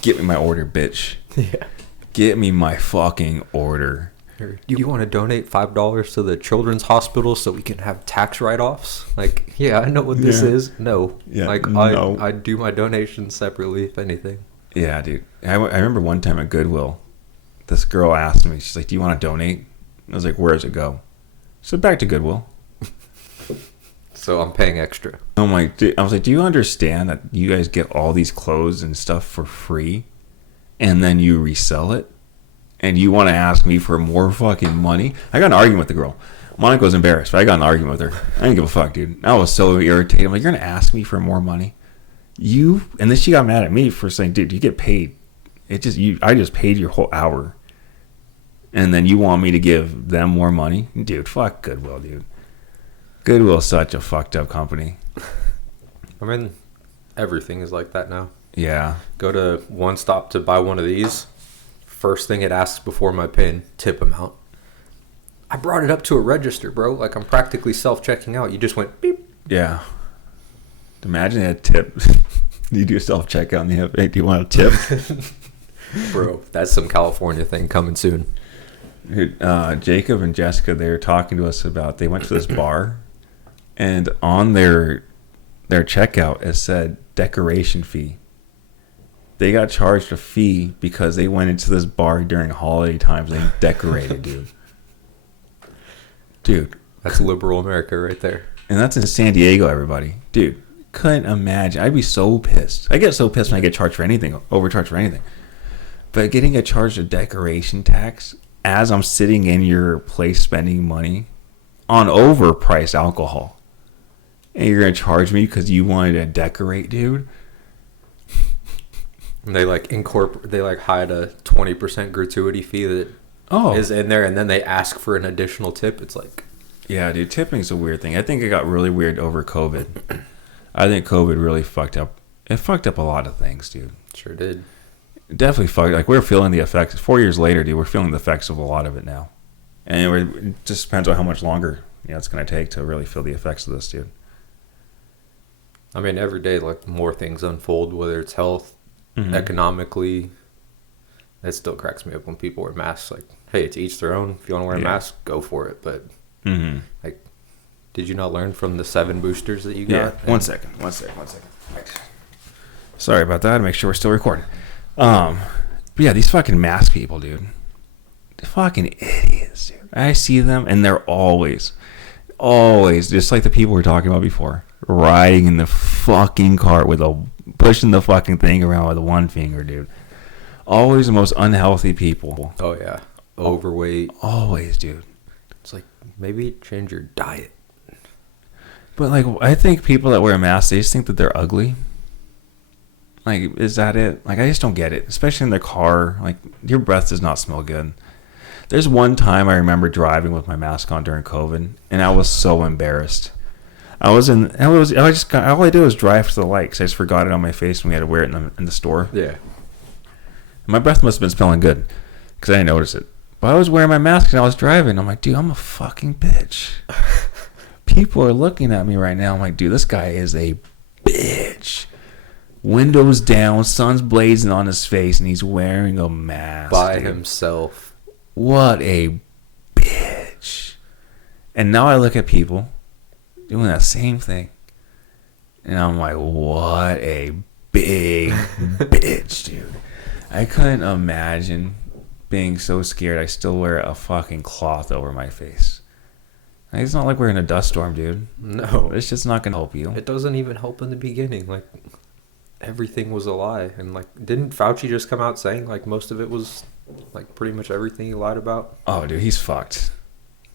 Get me my order, bitch. Yeah. Get me my fucking order. You want to donate $5 to the children's hospital so we can have tax write-offs? Like, yeah, I know what this is. No. Yeah, like, no. I do my donations separately, if anything. Yeah, dude. I remember one time at Goodwill, this girl asked me, she's like, do you want to donate? I was like, where does it go? She said, back to Goodwill. So I'm paying extra. I'm like, dude, I was like, do you understand that you guys get all these clothes and stuff for free and then you resell it? And you want to ask me for more fucking money? I got in an argument with the girl. Monica's embarrassed, but I got in an argument with her. I didn't give a fuck, dude. I was so irritated. I'm like, you're going to ask me for more money? And then she got mad at me for saying, dude, you get paid. I just paid your whole hour. And then you want me to give them more money? Dude, fuck Goodwill, dude. Goodwill's such a fucked up company. I mean, everything is like that now. Yeah. Go to One Stop to buy one of these. First thing it asks before my PIN, tip amount. I brought it up to a register, bro. Like, I'm practically self-checking out. You just went beep. Yeah. Imagine a tip. You do self-checkout and you have, hey, do you want a tip? Bro, that's some California thing coming soon. Dude, Jacob and Jessica, they were talking to us about, they went to this bar, and on their checkout, it said decoration fee. They got charged a fee because they went into this bar during holiday times and they decorated, dude. Dude. That's liberal America right there. And that's in San Diego, everybody. Dude, couldn't imagine. I'd be so pissed. I get so pissed when I get charged for anything, overcharged for anything. But getting a charge of decoration tax as I'm sitting in your place spending money on overpriced alcohol, and you're gonna charge me because you wanted to decorate, dude. And they hide a 20% gratuity fee that is in there, and then they ask for an additional tip. It's like, yeah, dude, tipping's a weird thing. I think it got really weird over COVID. I think COVID really fucked up. It fucked up a lot of things, dude. Sure did. It definitely fucked. Like, we're feeling the effects. 4 years later, dude, we're feeling the effects of a lot of it now. And it just depends on how much longer it's going to take to really feel the effects of this, dude. I mean, every day, like, more things unfold, whether it's health, economically. It still cracks me up when people wear masks. Like, hey, to each their own. If you want to wear a mask, go for it. But, like, did you not learn from the 7 boosters that you got? Yeah, one second. Sorry about that. Make sure we're still recording. But yeah, these fucking mask people, dude. They're fucking idiots, dude. I see them, and they're always, just like the people we were talking about before, riding in the fucking cart pushing the fucking thing around with one finger, dude. Always the most unhealthy people. Oh, yeah. Overweight. Always, dude. It's like, maybe change your diet. But, like, I think people that wear masks, they just think that they're ugly. Like, is that it? Like, I just don't get it. Especially in the car. Like, your breath does not smell good. There's one time I remember driving with my mask on during COVID, and I was so embarrassed. All I did was drive to the light because I just forgot it on my face and we had to wear it in the store. Yeah. My breath must have been smelling good because I didn't notice it. But I was wearing my mask and I was driving. I'm like, dude, I'm a fucking bitch. People are looking at me right now. I'm like, dude, this guy is a bitch. Windows down, sun's blazing on his face, and he's wearing a mask. By himself. What a bitch. And now I look at people doing that same thing. And I'm like, what a big bitch, dude. I couldn't imagine being so scared I still wear a fucking cloth over my face. Like, it's not like we're in a dust storm, dude. No. It's just not going to help you. It doesn't even help in the beginning. Like, everything was a lie. And, like, didn't Fauci just come out saying, like, most of it was, like, pretty much everything he lied about? Oh, dude, he's fucked.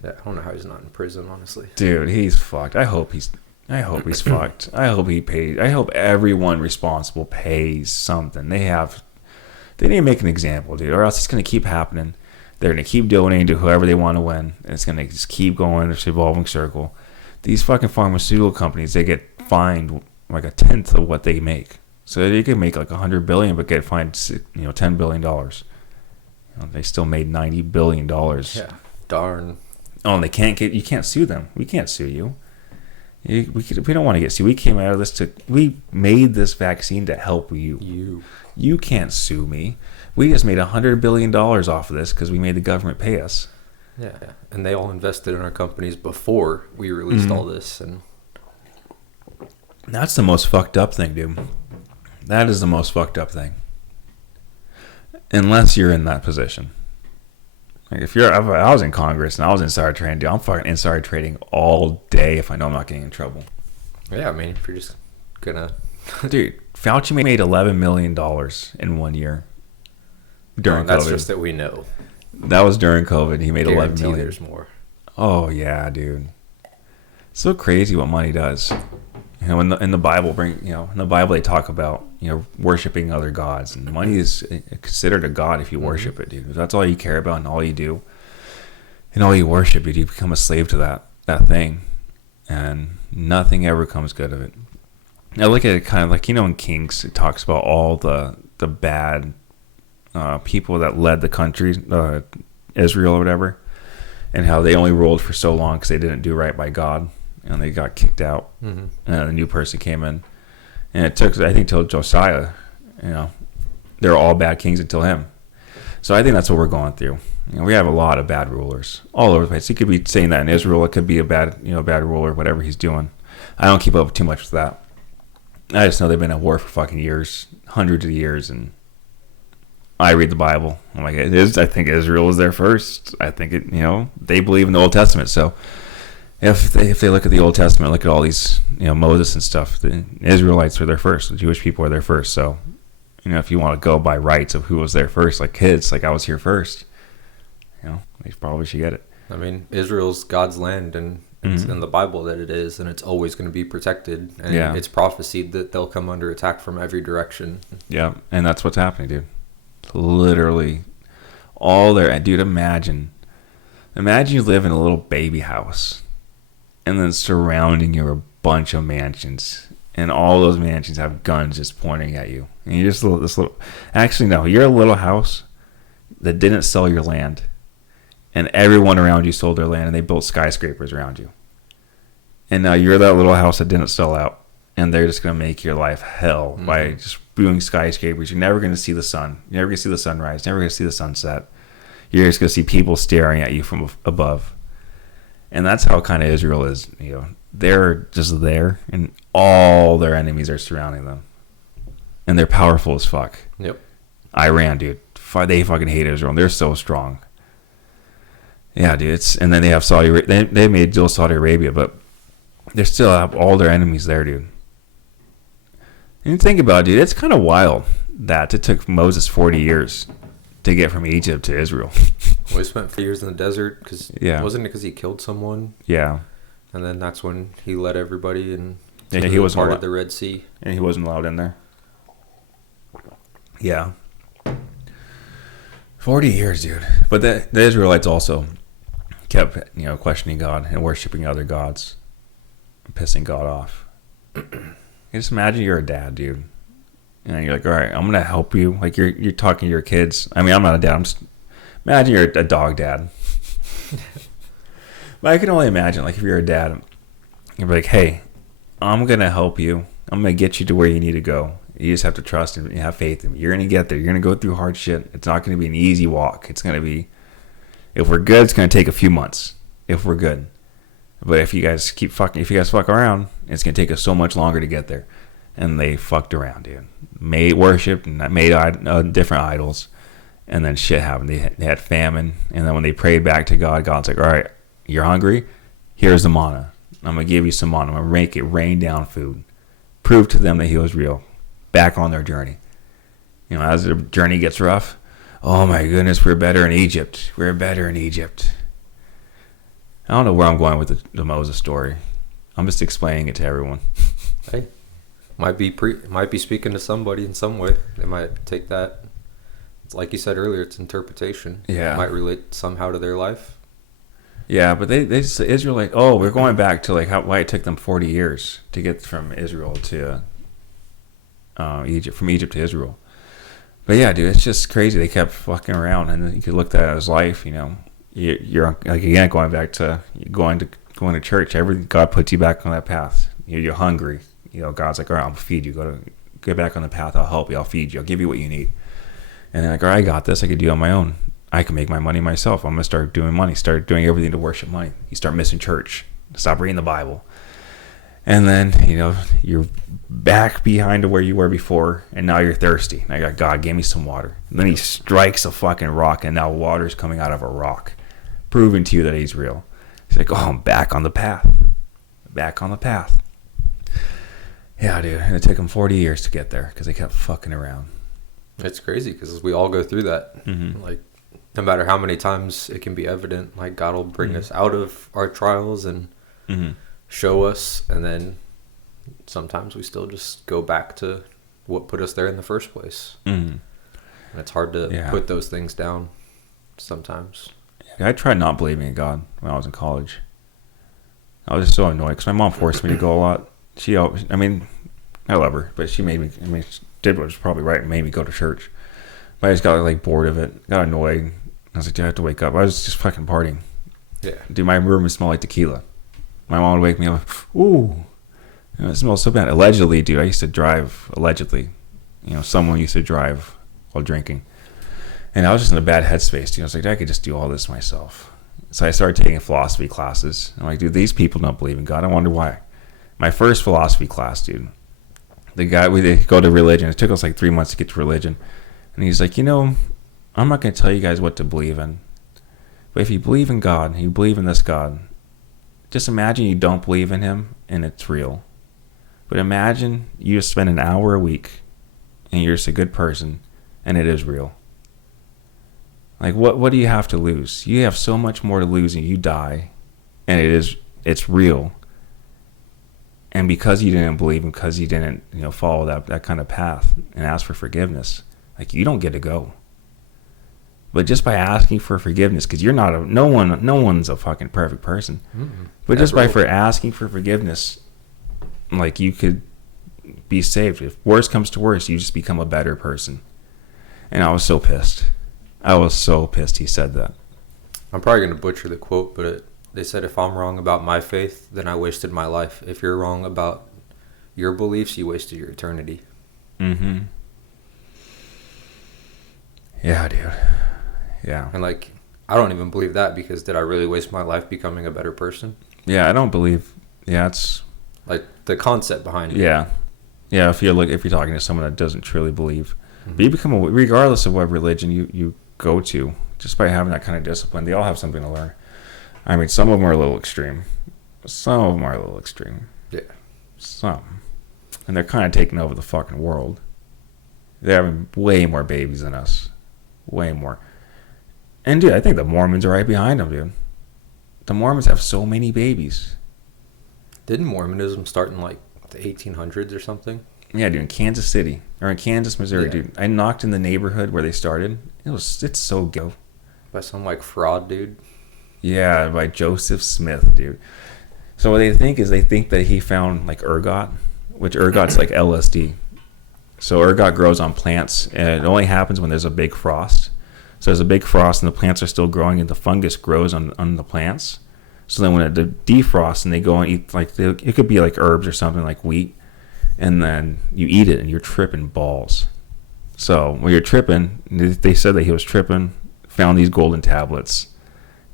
Yeah, I don't know how he's not in prison, honestly. Dude, he's fucked. I hope he's fucked. I hope he pays. I hope everyone responsible pays something. They need to make an example, dude, or else it's going to keep happening. They're going to keep donating to whoever they want to win, and it's going to just keep going. It's a revolving circle. These fucking pharmaceutical companies, they get fined like a tenth of what they make. So they could make like $100 billion, but get fined, $10 billion. They still made $90 billion. Yeah, darn. Oh, and you can't sue them. We can't sue you. We don't want to get sued. We came out of this we made this vaccine to help you. You can't sue me. We just made $100 billion off of this because we made the government pay us. Yeah, and they all invested in our companies before we released all this. And that's the most fucked up thing, dude. That is the most fucked up thing. Unless you're in that position. Like, if I was in Congress and I was insider trading, dude, I'm fucking insider trading all day if I know I'm not getting in trouble. Yeah, I mean, if you're just gonna... Dude, Fauci made $11 million in 1 year during COVID. That's just that we know. That was during COVID. He made $11 million. There's more. Oh, yeah, dude. So crazy what money does. In the Bible, in the Bible they talk about, worshiping other gods, and money is considered a god if you worship it, dude. If that's all you care about and all you do, and all you worship, dude, you become a slave to that thing, and nothing ever comes good of it. I look at it kind of like, in Kings, it talks about all the bad people that led the country, Israel or whatever, and how they only ruled for so long because they didn't do right by God. And they got kicked out, and a new person came in. And it took, I think, till Josiah, they were all bad kings until him. So I think that's what we're going through. We have a lot of bad rulers all over the place. He could be saying that in Israel. It could be a bad ruler, whatever he's doing. I don't keep up too much with that. I just know they've been at war for fucking years, hundreds of years, and I read the Bible. I'm like, I think Israel was there first. I think they believe in the Old Testament, so... if they look at the Old Testament, look at all these, Moses and stuff, the Israelites were there first. The Jewish people were there first. So, if you want to go by rights of who was there first, like kids, like I was here first, they probably should get it. I mean, Israel's God's land, and it's in the Bible that it is, and it's always going to be protected. And it's prophesied that they'll come under attack from every direction. Yeah, and that's what's happening, dude. Literally, all there. Dude, imagine you live in a little baby house, and then surrounding you are a bunch of mansions, and all those mansions have guns just pointing at you. And you're just this little. Actually, no, you're a little house that didn't sell your land. And everyone around you sold their land, and they built skyscrapers around you. And now you're that little house that didn't sell out, and they're just going to make your life hell by just doing skyscrapers. You're never going to see the sun. You're never going to see the sunrise. Never going to see the sunset. You're just going to see people staring at you from above. And that's how kind of Israel is. They're just there, and all their enemies are surrounding them. And they're powerful as fuck. Yep. Iran, dude. They fucking hate Israel. They're so strong. Yeah, dude. And then they have Saudi. They made deal Saudi Arabia, but they still have all their enemies there, dude. And you think about it, dude. It's kind of wild that it took Moses 40 years to get from Egypt to Israel. Well, he spent 4 years in the desert wasn't it because he killed someone? Yeah. And then that's when he led everybody and he wasn't part of the Red Sea. And he wasn't allowed in there. Yeah. 40 years, dude. But the Israelites also kept, questioning God and worshiping other gods and pissing God off. Just imagine you're a dad, dude. And you're like, all right, I'm going to help you. Like, you're talking to your kids. I mean, I'm not a dad. Imagine you're a dog dad. But I can only imagine, like, if you're a dad, you're like, hey, I'm going to help you. I'm going to get you to where you need to go. You just have to trust and have faith in me. You're going to get there. You're going to go through hard shit. It's not going to be an easy walk. It's going to be, if we're good, it's going to take a few months. If we're good. But if you guys fuck around, it's going to take us so much longer to get there. And they fucked around, dude. Worshipped and made different idols. And then shit happened. They had famine. And then when they prayed back to God, God's like, all right, you're hungry? Here's the manna. I'm going to give you some manna. I'm going to make it rain down food. Prove to them that he was real. Back on their journey. As their journey gets rough, oh my goodness, we're better in Egypt. We're better in Egypt. I don't know where I'm going with the Moses story. I'm just explaining it to everyone. Hey, might be speaking to somebody in some way. They might take that. It's like you said earlier, it's interpretation. Yeah. It might relate somehow to their life. Yeah, but they just, Israel, like, oh, we're going back to like why it took them 40 years to get from Israel to Egypt, from Egypt to Israel. But yeah, dude, it's just crazy. They kept fucking around, and you could look at it as life. You're like, again, going back to going to church. God puts you back on that path. You're hungry. God's like, all right, I'll feed you. Get back on the path. I'll help you. I'll feed you. I'll give you what you need. And they're like, all right, I got this. I can do it on my own. I can make my money myself. I'm gonna start doing money. Start doing everything to worship money. You start missing church. Stop reading the Bible. And then, you're back behind to where you were before, and now you're thirsty. And I got, God, give me some water. And then he strikes a fucking rock, and now water's coming out of a rock, proving to you that he's real. He's like, oh, I'm back on the path. Back on the path. Yeah, dude. And it took him 40 years to get there because they kept fucking around. It's crazy because we all go through that. Mm-hmm. Like, no matter how many times it can be evident, like, God will bring us out of our trials and show us, and then sometimes we still just go back to what put us there in the first place. And it's hard to put those things down sometimes. I tried not believing in God when I was in college. I was just so annoyed because my mom forced me to go a lot. She I love her, but she made me, she did what was probably right and made me go to church. But I just got like bored of it, got annoyed. I was like, dude, I have to wake up. I was just fucking partying. Yeah. Dude, my room would smell like tequila. My mom would wake me up, ooh, it smells so bad. Allegedly, dude, I used to drive, someone used to drive while drinking. And I was just in a bad headspace, dude. I was like, I could just do all this myself. So I started taking philosophy classes. I'm like, dude, these people don't believe in God. I wonder why. My first philosophy class, dude, the guy, we go to religion. It took us like 3 months to get to religion. And he's like, I'm not going to tell you guys what to believe in. But if you believe in God, and you believe in this God, just imagine you don't believe in him and it's real. But imagine you just spend an hour a week and you're just a good person and it is real. Like, what do you have to lose? You have so much more to lose, and you die, and it's real. And because you didn't believe, and because you didn't, follow that kind of path and ask for forgiveness, like, you don't get to go. But just by asking for forgiveness, because no one's a fucking perfect person. Mm-hmm. But just for asking for forgiveness, like, you could be saved. If worst comes to worst, you just become a better person. And I was so pissed. He said that. I'm probably going to butcher the quote, but they said, if I'm wrong about my faith, then I wasted my life. If you're wrong about your beliefs, you wasted your eternity. Mm-hmm. Yeah, dude. Yeah. And, like, I don't even believe that, because did I really waste my life becoming a better person? Yeah, I don't believe. Yeah, it's like the concept behind it. Yeah. Yeah, if you're talking to someone that doesn't truly believe. Mm-hmm. But you become regardless of what religion you go to, just by having that kind of discipline, they all have something to learn. I mean, some of them are a little extreme. Yeah. Some. And they're kind of taking over the fucking world. They're having way more babies than us. Way more. And, dude, I think the Mormons are right behind them, dude. The Mormons have so many babies. Didn't Mormonism start in, like, the 1800s or something? Yeah, dude, in Kansas City. Or in Kansas, Missouri, dude. I knocked in the neighborhood where they started. It's so ghetto. By some, like, fraud dude? Yeah, by Joseph Smith, dude. So what they think that he found, like, ergot, which ergot's like LSD. So ergot grows on plants, and it only happens when there's a big frost. So there's a big frost, and the plants are still growing, and the fungus grows on the plants. So then when it defrosts, and they go and eat, like, it could be like herbs or something, like wheat, and then you eat it, and you're tripping balls. So when you're tripping, they said that he was tripping, found these golden tablets,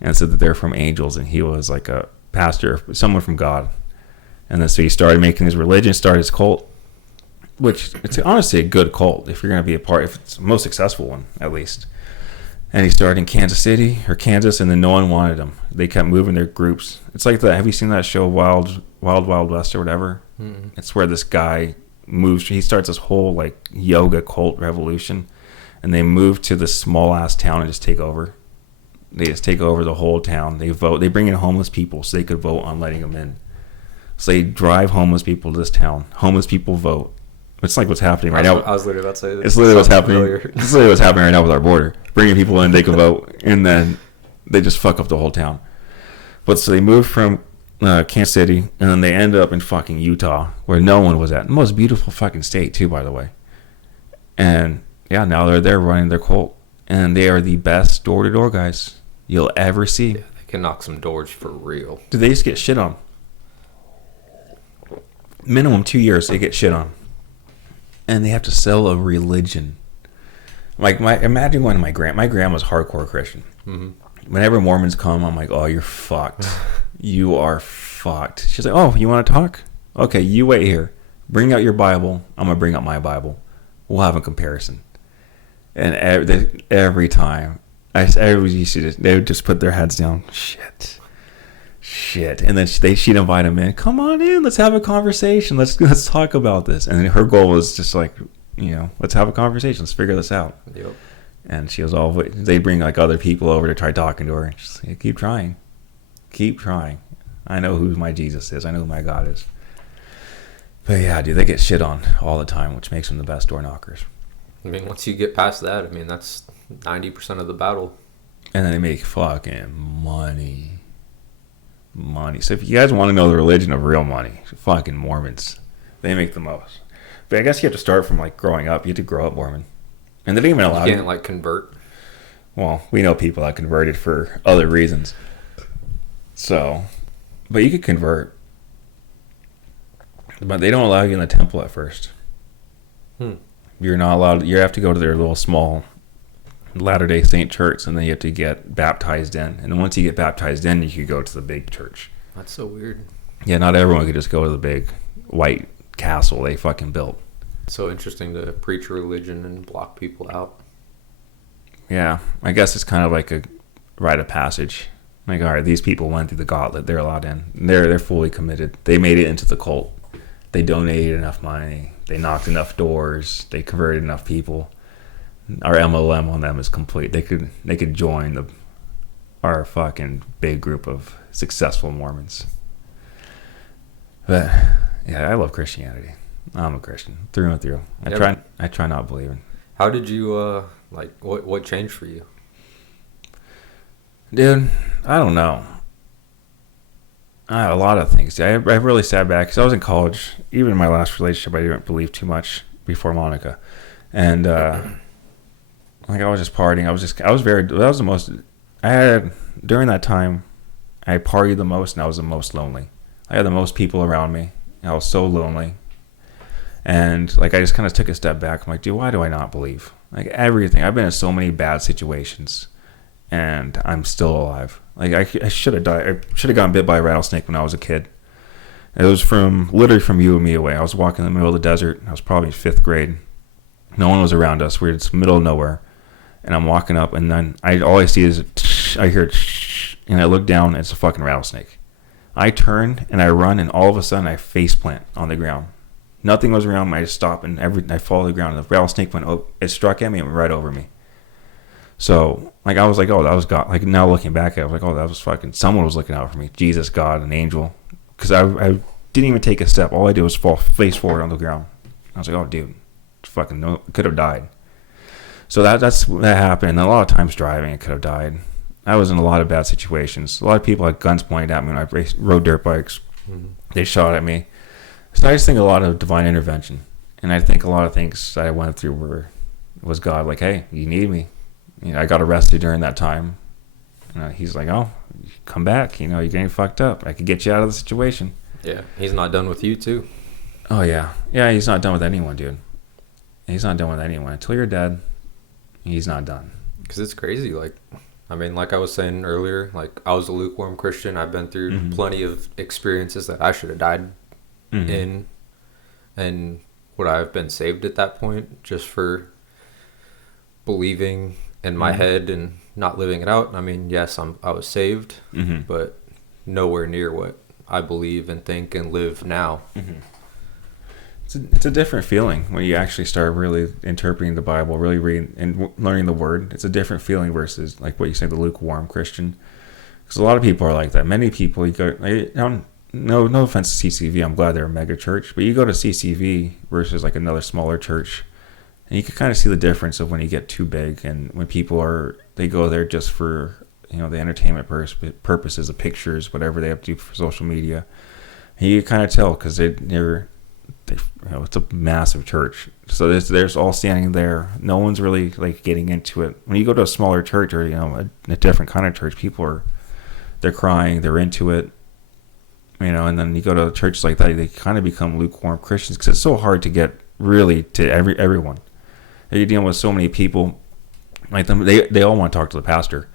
and said that they're from angels, and he was like a pastor, someone from God. And then so he started making his religion, started his cult, which it's honestly a good cult if you're going to be a part, if it's the most successful one, at least. And he started in Kansas, and then no one wanted him. They kept moving their groups. It's like have you seen that show Wild West or whatever? Mm-hmm. It's where this guy moves, he starts this whole like yoga cult revolution, and they move to this small ass town and just take over. They just take over the whole town. They vote. They bring in homeless people so they could vote on letting them in. So they drive homeless people to this town. Homeless people vote. It's like what's happening right now. I was literally about to say that. It's literally what's happening. It's literally what's happening right now with our border. Bringing people in, they can vote, and then they just fuck up the whole town. But so they moved from Kansas City, and then they end up in fucking Utah, where no one was at. The most beautiful fucking state, too, by the way. And yeah, now they're there running their cult, and they are the best door-to-door guys you'll ever see. Yeah, they can knock some doors for real. Do they just get shit on? Minimum 2 years, they get shit on. And they have to sell a religion. Like, imagine when my grandma's hardcore Christian. Mm-hmm. Whenever Mormons come, I'm like, oh, you're fucked. You are fucked. She's like, oh, you want to talk? Okay, you wait here. Bring out your Bible. I'm going to bring out my Bible. We'll have a comparison. And every time, they would just put their heads down. Shit. And then she'd invite him in. Come on in. Let's have a conversation. Let's talk about this. And her goal was just like, let's have a conversation. Let's figure this out. Yep. And she was they'd bring like other people over to try talking to her. And she's like, keep trying. I know who my Jesus is. I know who my God is. But yeah, dude, they get shit on all the time, which makes them the best door knockers. I mean, once you get past that, I mean, that's 90% of the battle. And then they make fucking money. So if you guys want to know the religion of real money, fucking Mormons, they make the most. But I guess you have to start from like growing up. You have to grow up Mormon, and they didn't even allow you. Can't like convert. Well, we know people that converted for other reasons. So, but you could convert, but they don't allow you in the temple at first. You're not allowed. You have to go to their little small Latter-day Saint church, and then you have to get baptized in. And then once you get baptized in, you can go to the big church. That's so weird. Yeah, not everyone could just go to the big white castle they fucking built. It's so interesting to preach religion and block people out. Yeah, I guess it's kind of like a rite of passage. Like, all right, these people went through the gauntlet. They're allowed in. They're fully committed. They made it into the cult. They donated enough money. They knocked enough doors. They converted enough people. Our MLM on them is complete. They could join our fucking big group of successful Mormons. But yeah, I love Christianity. I'm a Christian through and through. I try not believing. How did you what changed for you? Dude, I don't know. A lot of things. I really sat back because I was in college. Even in my last relationship, I didn't believe too much before Monica, and like I was just partying. That was the most I had during that time. I partied the most, and I was the most lonely. I had the most people around me. I was so lonely, and like I just kind of took a step back. I'm like, dude, why do I not believe? Like everything. I've been in so many bad situations. And I'm still alive. Like I should have died. I should have gotten bit by a rattlesnake when I was a kid. It was literally from you and me away. I was walking in the middle of the desert. I was probably in 5th grade. No one was around us. We were in the middle of nowhere. And I'm walking up, and then all I see is I hear and I look down. And it's a fucking rattlesnake. I turn and I run, and all of a sudden I face plant on the ground. Nothing was around me. I just stopped, and I fall to the ground. And the rattlesnake it struck at me and went right over me. So, like, I was like, oh, that was God. Like, now looking back, I was like, oh, that was fucking, someone was looking out for me. Jesus, God, an angel. Because I didn't even take a step. All I did was fall face forward on the ground. I was like, oh, dude, fucking no, could have died. So that happened. And a lot of times driving, I could have died. I was in a lot of bad situations. A lot of people had guns pointed at me when I rode dirt bikes. Mm-hmm. They shot at me. So I just think a lot of divine intervention. And I think a lot of things that I went through was God like, hey, you need me. I got arrested during that time. He's like, oh, come back. You're getting fucked up. I could get you out of the situation. Yeah, he's not done with you, too. Oh, yeah. Yeah, he's not done with anyone, dude. He's not done with anyone. Until you're dead, he's not done. Because it's crazy. Like I was saying earlier, like, I was a lukewarm Christian. I've been through plenty of experiences that I should have died in. And would I have been saved at that point just for believing in my head and not living it out? I mean, yes, I was saved, but nowhere near what I believe and think and live now. It's a different feeling when you actually start really interpreting the Bible, really reading and learning the Word. It's a different feeling versus like what you say, the lukewarm Christian. Because a lot of people are like that. Many people, no offense to CCV, I'm glad they're a mega church, but you go to CCV versus like another smaller church. And you can kind of see the difference of when you get too big and when people they go there just for, the entertainment purposes, the pictures, whatever they have to do for social media. And you kind of tell because it's a massive church. So there's all standing there. No one's really like getting into it. When you go to a smaller church or, a different kind of church, people they're crying, they're into it. And then you go to churches like that, they kind of become lukewarm Christians because it's so hard to get really to everyone. You're dealing with so many people, like them. They all want to talk to the pastor.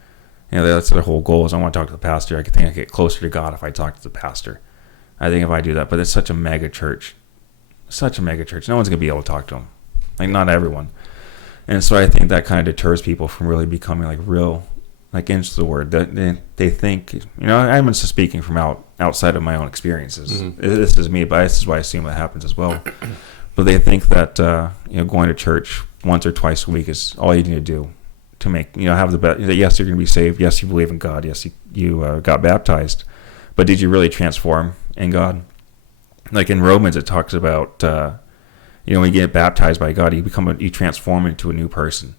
That's their whole goal. Is I want to talk to the pastor. I think I get closer to God if I talk to the pastor. I think if I do that, but it's such a mega church, No one's gonna be able to talk to them, like not everyone. And so I think that kind of deters people from really becoming like real, like into the Word. That they think, I'm just speaking from outside of my own experiences. This is me, but this is why I assume that happens as well. But they think that going to church once or twice a week is all you need to do to make have the best. Yes, you're going to be saved. Yes, you believe in God. Yes, you got baptized. But did you really transform in God? Like in Romans, it talks about when you get baptized by God, you transform into a new person.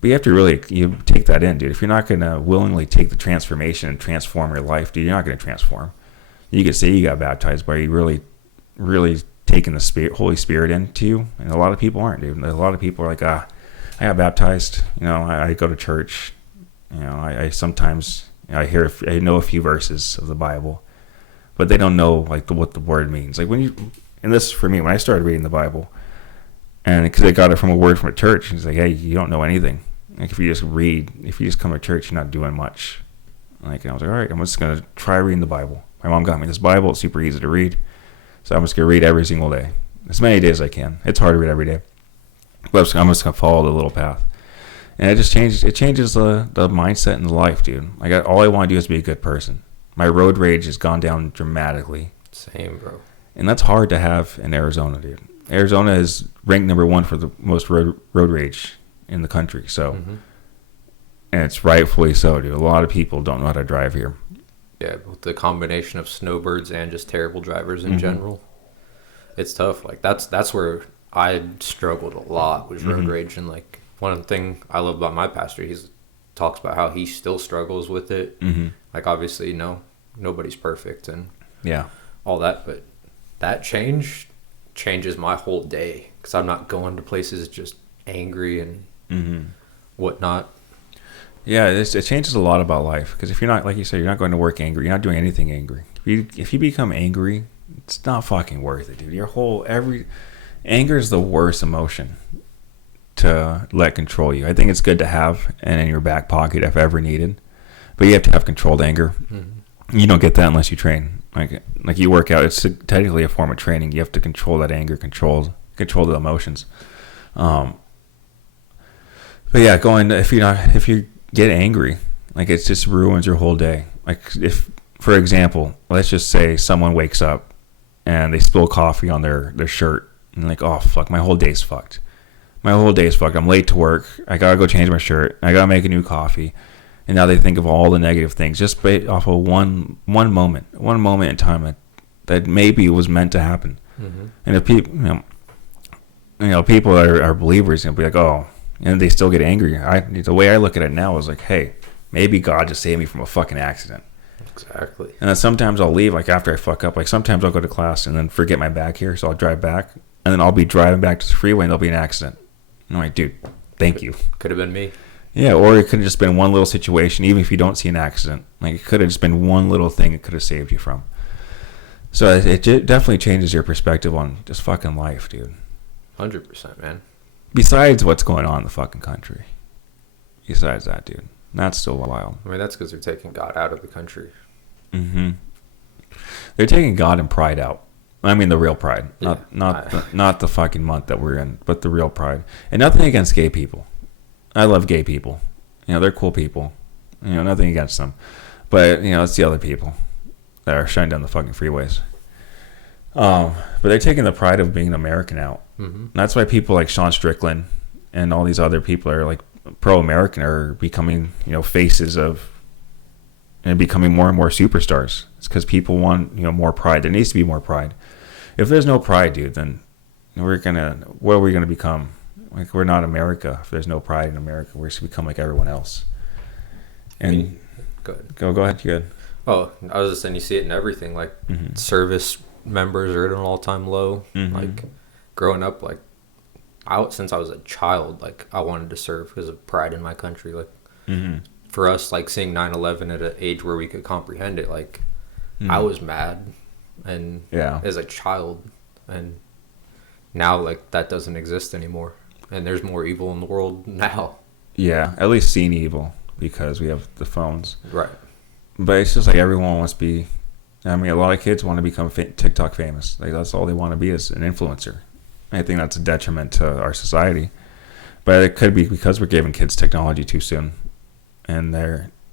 But you have to really take that in, dude. If you're not going to willingly take the transformation and transform your life, dude, you're not going to transform. You could say you got baptized, but you really, really taking the Holy Spirit into you, and a lot of people aren't, dude. A lot of people are like, I got baptized. I go to church. I sometimes I know a few verses of the Bible, but they don't know like what the word means. Like and this for me when I started reading the Bible, and because I got it from a word from a church, he's like, hey, you don't know anything. Like if you just come to church, you're not doing much. Like and I was like, all right, I'm just gonna try reading the Bible. My mom got me this Bible. It's super easy to read. So I'm just going to read every single day. As many days as I can. It's hard to read every day. But I'm just going to follow the little path. And it changes the mindset in life, dude. Like, all I want to do is be a good person. My road rage has gone down dramatically. Same, bro. And that's hard to have in Arizona, dude. Arizona is ranked number 1 for the most road rage in the country. So, and it's rightfully so, dude. A lot of people don't know how to drive here. Yeah, with the combination of snowbirds and just terrible drivers in general, it's tough. Like, that's where I struggled a lot with road rage. And like, one thing I love about my pastor, he talks about how he still struggles with it. Like, obviously, nobody's perfect and all that, but that changes my whole day, because I'm not going to places just angry and whatnot. Yeah, it changes a lot about life, because if you're not, like you said, you're not going to work angry, you're not doing anything angry. If you become angry, it's not fucking worth it, dude. Anger is the worst emotion to let control you. I think it's good to have and in your back pocket if ever needed, but you have to have controlled anger. You don't get that unless you train. Like you work out, it's technically a form of training. You have to control that anger, control the emotions. But yeah, if you get angry, like, it just ruins your whole day. Like, if, for example, let's just say someone wakes up and they spill coffee on their shirt, and like, oh fuck, my whole day's fucked. I'm late to work. I gotta go change my shirt. I gotta make a new coffee. And now they think of all the negative things just based off of one moment in time that maybe was meant to happen. And if people, people are believers, and be like, oh, and they still get angry. The way I look at it now is like, hey, maybe God just saved me from a fucking accident. Exactly. And then sometimes I'll leave, like, after I fuck up. Like, sometimes I'll go to class and then forget my bag here, so I'll drive back, and then I'll be driving back to the freeway and there'll be an accident. And I'm like, dude, thank you. Could have been me. Yeah, or it could have just been one little situation, even if you don't see an accident. Like, it could have just been one little thing it could have saved you from. So it definitely changes your perspective on just fucking life, dude. 100%, man. Besides what's going on in the fucking country. Besides that, dude. That's still wild. I mean, that's because they're taking God out of the country. They're taking God and pride out. I mean, the real pride. Not the fucking month that we're in, but the real pride. And nothing against gay people. I love gay people. They're cool people. Nothing against them. But, it's the other people that are shutting down the fucking freeways. But they're taking the pride of being an American out. That's why people like Sean Strickland and all these other people are like pro-American, are becoming, faces of, and becoming more and more superstars. It's because people want, more pride. There needs to be more pride. If there's no pride, dude, then what are we gonna become? Like, we're not America. If there's no pride in America, we're just become like everyone else. And go ahead. Go ahead. You good? Oh, I was just saying, you see it in everything. Like, service members are at an all-time low. Like, growing up, like, since I was a child, like, I wanted to serve because of pride in my country. Like, for us, like, seeing 9/11 at an age where we could comprehend it, like, I was mad, and as a child, and now, like, that doesn't exist anymore. And there's more evil in the world now. Yeah, at least seen evil, because we have the phones. Right. But it's just like everyone wants to be. I mean, a lot of kids want to become TikTok famous. Like, that's all they want to be, is an influencer. I think that's a detriment to our society. But it could be because we're giving kids technology too soon, and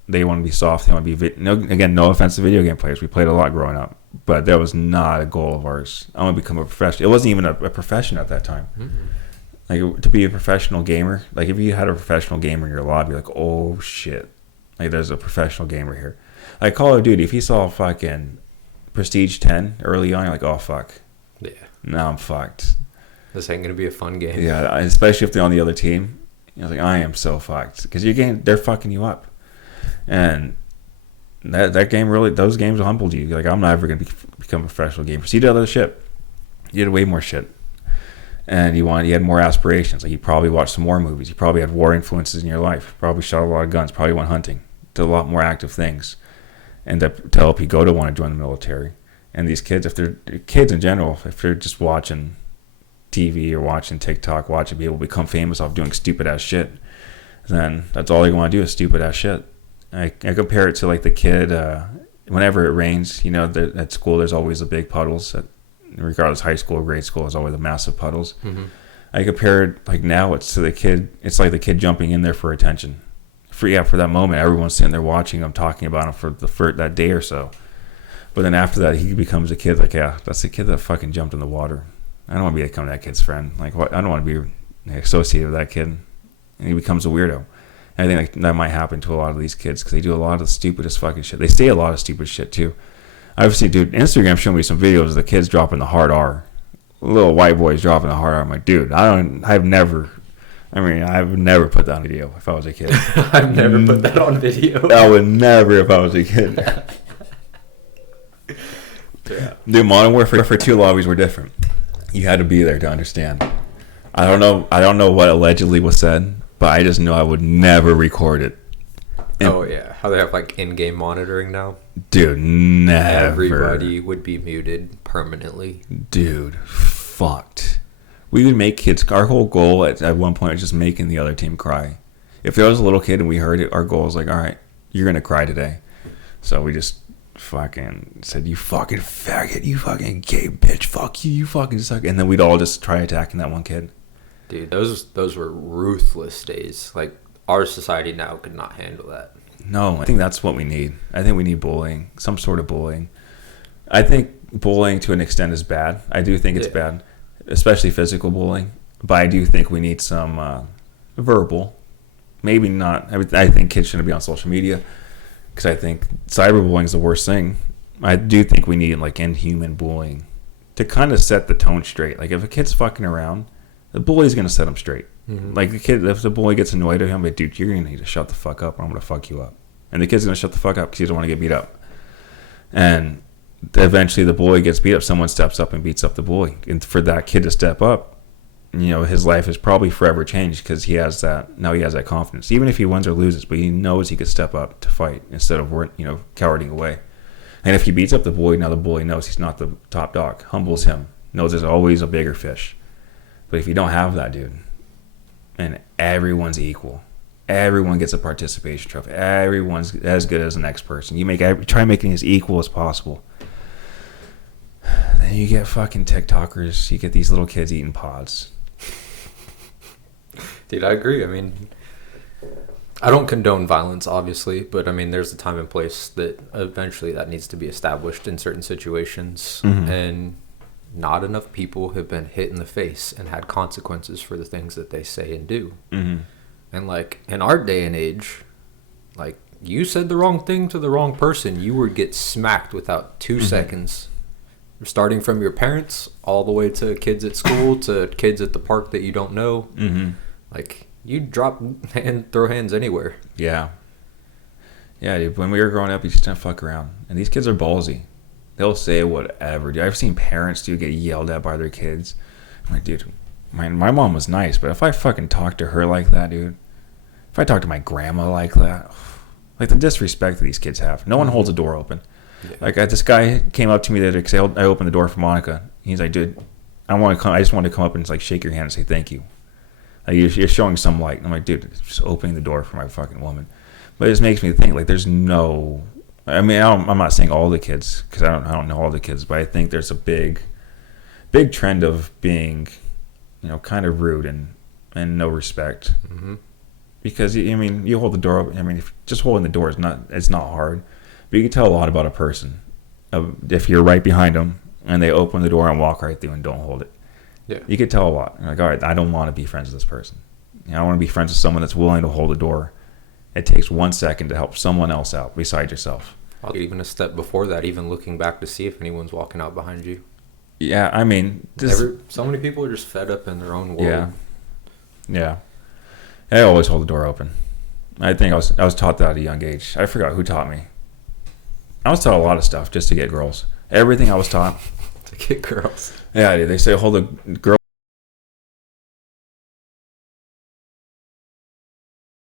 they want to be soft. They want to be again, no offense to video game players. We played a lot growing up, but that was not a goal of ours. I want to become a professional. It wasn't even a profession at that time. Like, to be a professional gamer, like, if you had a professional gamer in your lobby, like, oh shit, like, there's a professional gamer here. Like, Call of Duty, if you saw fucking Prestige 10 early on, you're like, oh fuck, yeah, now I'm fucked. This ain't gonna be a fun game. Yeah, especially if they're on the other team. You're like, I am so fucked, because they're fucking you up, and that game really, those games humbled you. Like, I'm not ever gonna become a professional gamer. So you did other shit. You did way more shit. And you had more aspirations. Like, you probably watched some more movies. You probably had war influences in your life. Probably shot a lot of guns. Probably went hunting. Did a lot more active things. And to help you want to join the military. And these kids, if they're kids in general, if they're just watching TV or watching TikTok, watching people become famous off doing stupid ass shit, then that's all they want to do is stupid ass shit. I compare it to like the kid, whenever it rains, at school there's always the big puddles. Regardless, high school or grade school, there's always the massive puddles. I compare it like now it's to the kid. It's like the kid jumping in there for attention. For that moment, everyone's sitting there watching him, talking about him for that day or so. But then after that, he becomes a kid. Like, yeah, that's the kid that fucking jumped in the water. I don't want to become that kid's friend. Like, what? I don't want to be associated with that kid. And he becomes a weirdo. And I think that might happen to a lot of these kids because they do a lot of the stupidest fucking shit. They say a lot of stupid shit too. I've seen, dude, Instagram showing me some videos of the kids dropping the hard R. Little white boys dropping the hard R. I'm like, dude, I've never put that on video if I was a kid. I've never put that on video. I would never if I was a kid. Yeah. Dude, Modern Warfare 2 lobbies were different. You had to be there to understand. I don't know what allegedly was said, but I just know I would never record it. And how they have like in-game monitoring now? Dude, never. Everybody would be muted permanently. Dude, fucked. We would make kids. Our whole goal at one point was just making the other team cry. If there was a little kid and we heard it, our goal was like, all right, you're gonna cry today. So we just fucking said, you fucking faggot, you fucking gay bitch, fuck you, you fucking suck. And then we'd all just try attacking that one kid. Dude, those were ruthless days. Like, our society now could not handle that. No, I think that's what we need. I think we need bullying, some sort of bullying. I think bullying to an extent is bad. I do think it's bad, especially physical bullying. But I do think we need some verbal. Maybe not. I think kids shouldn't be on social media because I think cyberbullying is the worst thing. I do think we need like inhuman bullying to kind of set the tone straight. Like if a kid's fucking around, the bully's gonna set him straight. Mm-hmm. Like the kid, if the bully gets annoyed at him, like, dude, you're gonna need to shut the fuck up, or I'm gonna fuck you up. And the kid's gonna shut the fuck up because he doesn't want to get beat up. And eventually, the bully gets beat up. Someone steps up and beats up the bully. And for that kid to step up, you know, his life is probably forever changed because he has that. Now he has that confidence, even if he wins or loses. But he knows he could step up to fight instead of cowarding away. And if he beats up the bully, now the bully knows he's not the top dog. Humbles him. Knows there's always a bigger fish. But if you don't have that, dude, and everyone's equal, everyone gets a participation trophy, everyone's as good as the next person. You try making it as equal as possible. Then you get fucking TikTokers. You get these little kids eating pods. Dude, I agree. I mean, I don't condone violence, obviously, but I mean, there's a time and place that eventually that needs to be established in certain situations, and not enough people have been hit in the face and had consequences for the things that they say and do. Mm-hmm. And like in our day and age, like you said the wrong thing to the wrong person, you would get smacked without 2 seconds. Starting from your parents all the way to kids at school to kids at the park that you don't know. Mm-hmm. Like you drop and throw hands anywhere. Yeah. Yeah, dude, when we were growing up, you just didn't fuck around. And these kids are ballsy. They'll say whatever. Dude, I've seen parents get yelled at by their kids. I'm like, dude, my mom was nice, but if I fucking talk to her like that, dude, if I talk to my grandma like that, like the disrespect that these kids have. No one holds a door open. Yeah. Like this guy came up to me the other day because I opened the door for Monica. He's like, dude, I just want to come up and like shake your hand and say thank you. Like you're showing some light. And I'm like, dude, just opening the door for my fucking woman. But it just makes me think like there's no. I mean, I'm not saying all the kids because I don't know all the kids, but I think there's a big trend of being, kind of rude and no respect. Mm-hmm. Because I mean, you hold the door open. I mean, just holding the door it's not hard, but you can tell a lot about a person if you're right behind them and they open the door and walk right through and don't hold it. Yeah, you could tell a lot. You're like, all right, I don't want to be friends with this person. I want to be friends with someone that's willing to hold the door. It takes 1 second to help someone else out besides yourself. I'll get even a step before that, even looking back to see if anyone's walking out behind you. Yeah, I mean, so many people are just fed up in their own world. Yeah. I always hold the door open. I think I was taught that at a young age. I forgot who taught me. I was taught a lot of stuff just to get girls. Everything I was taught to get girls. Yeah, they say hold the girl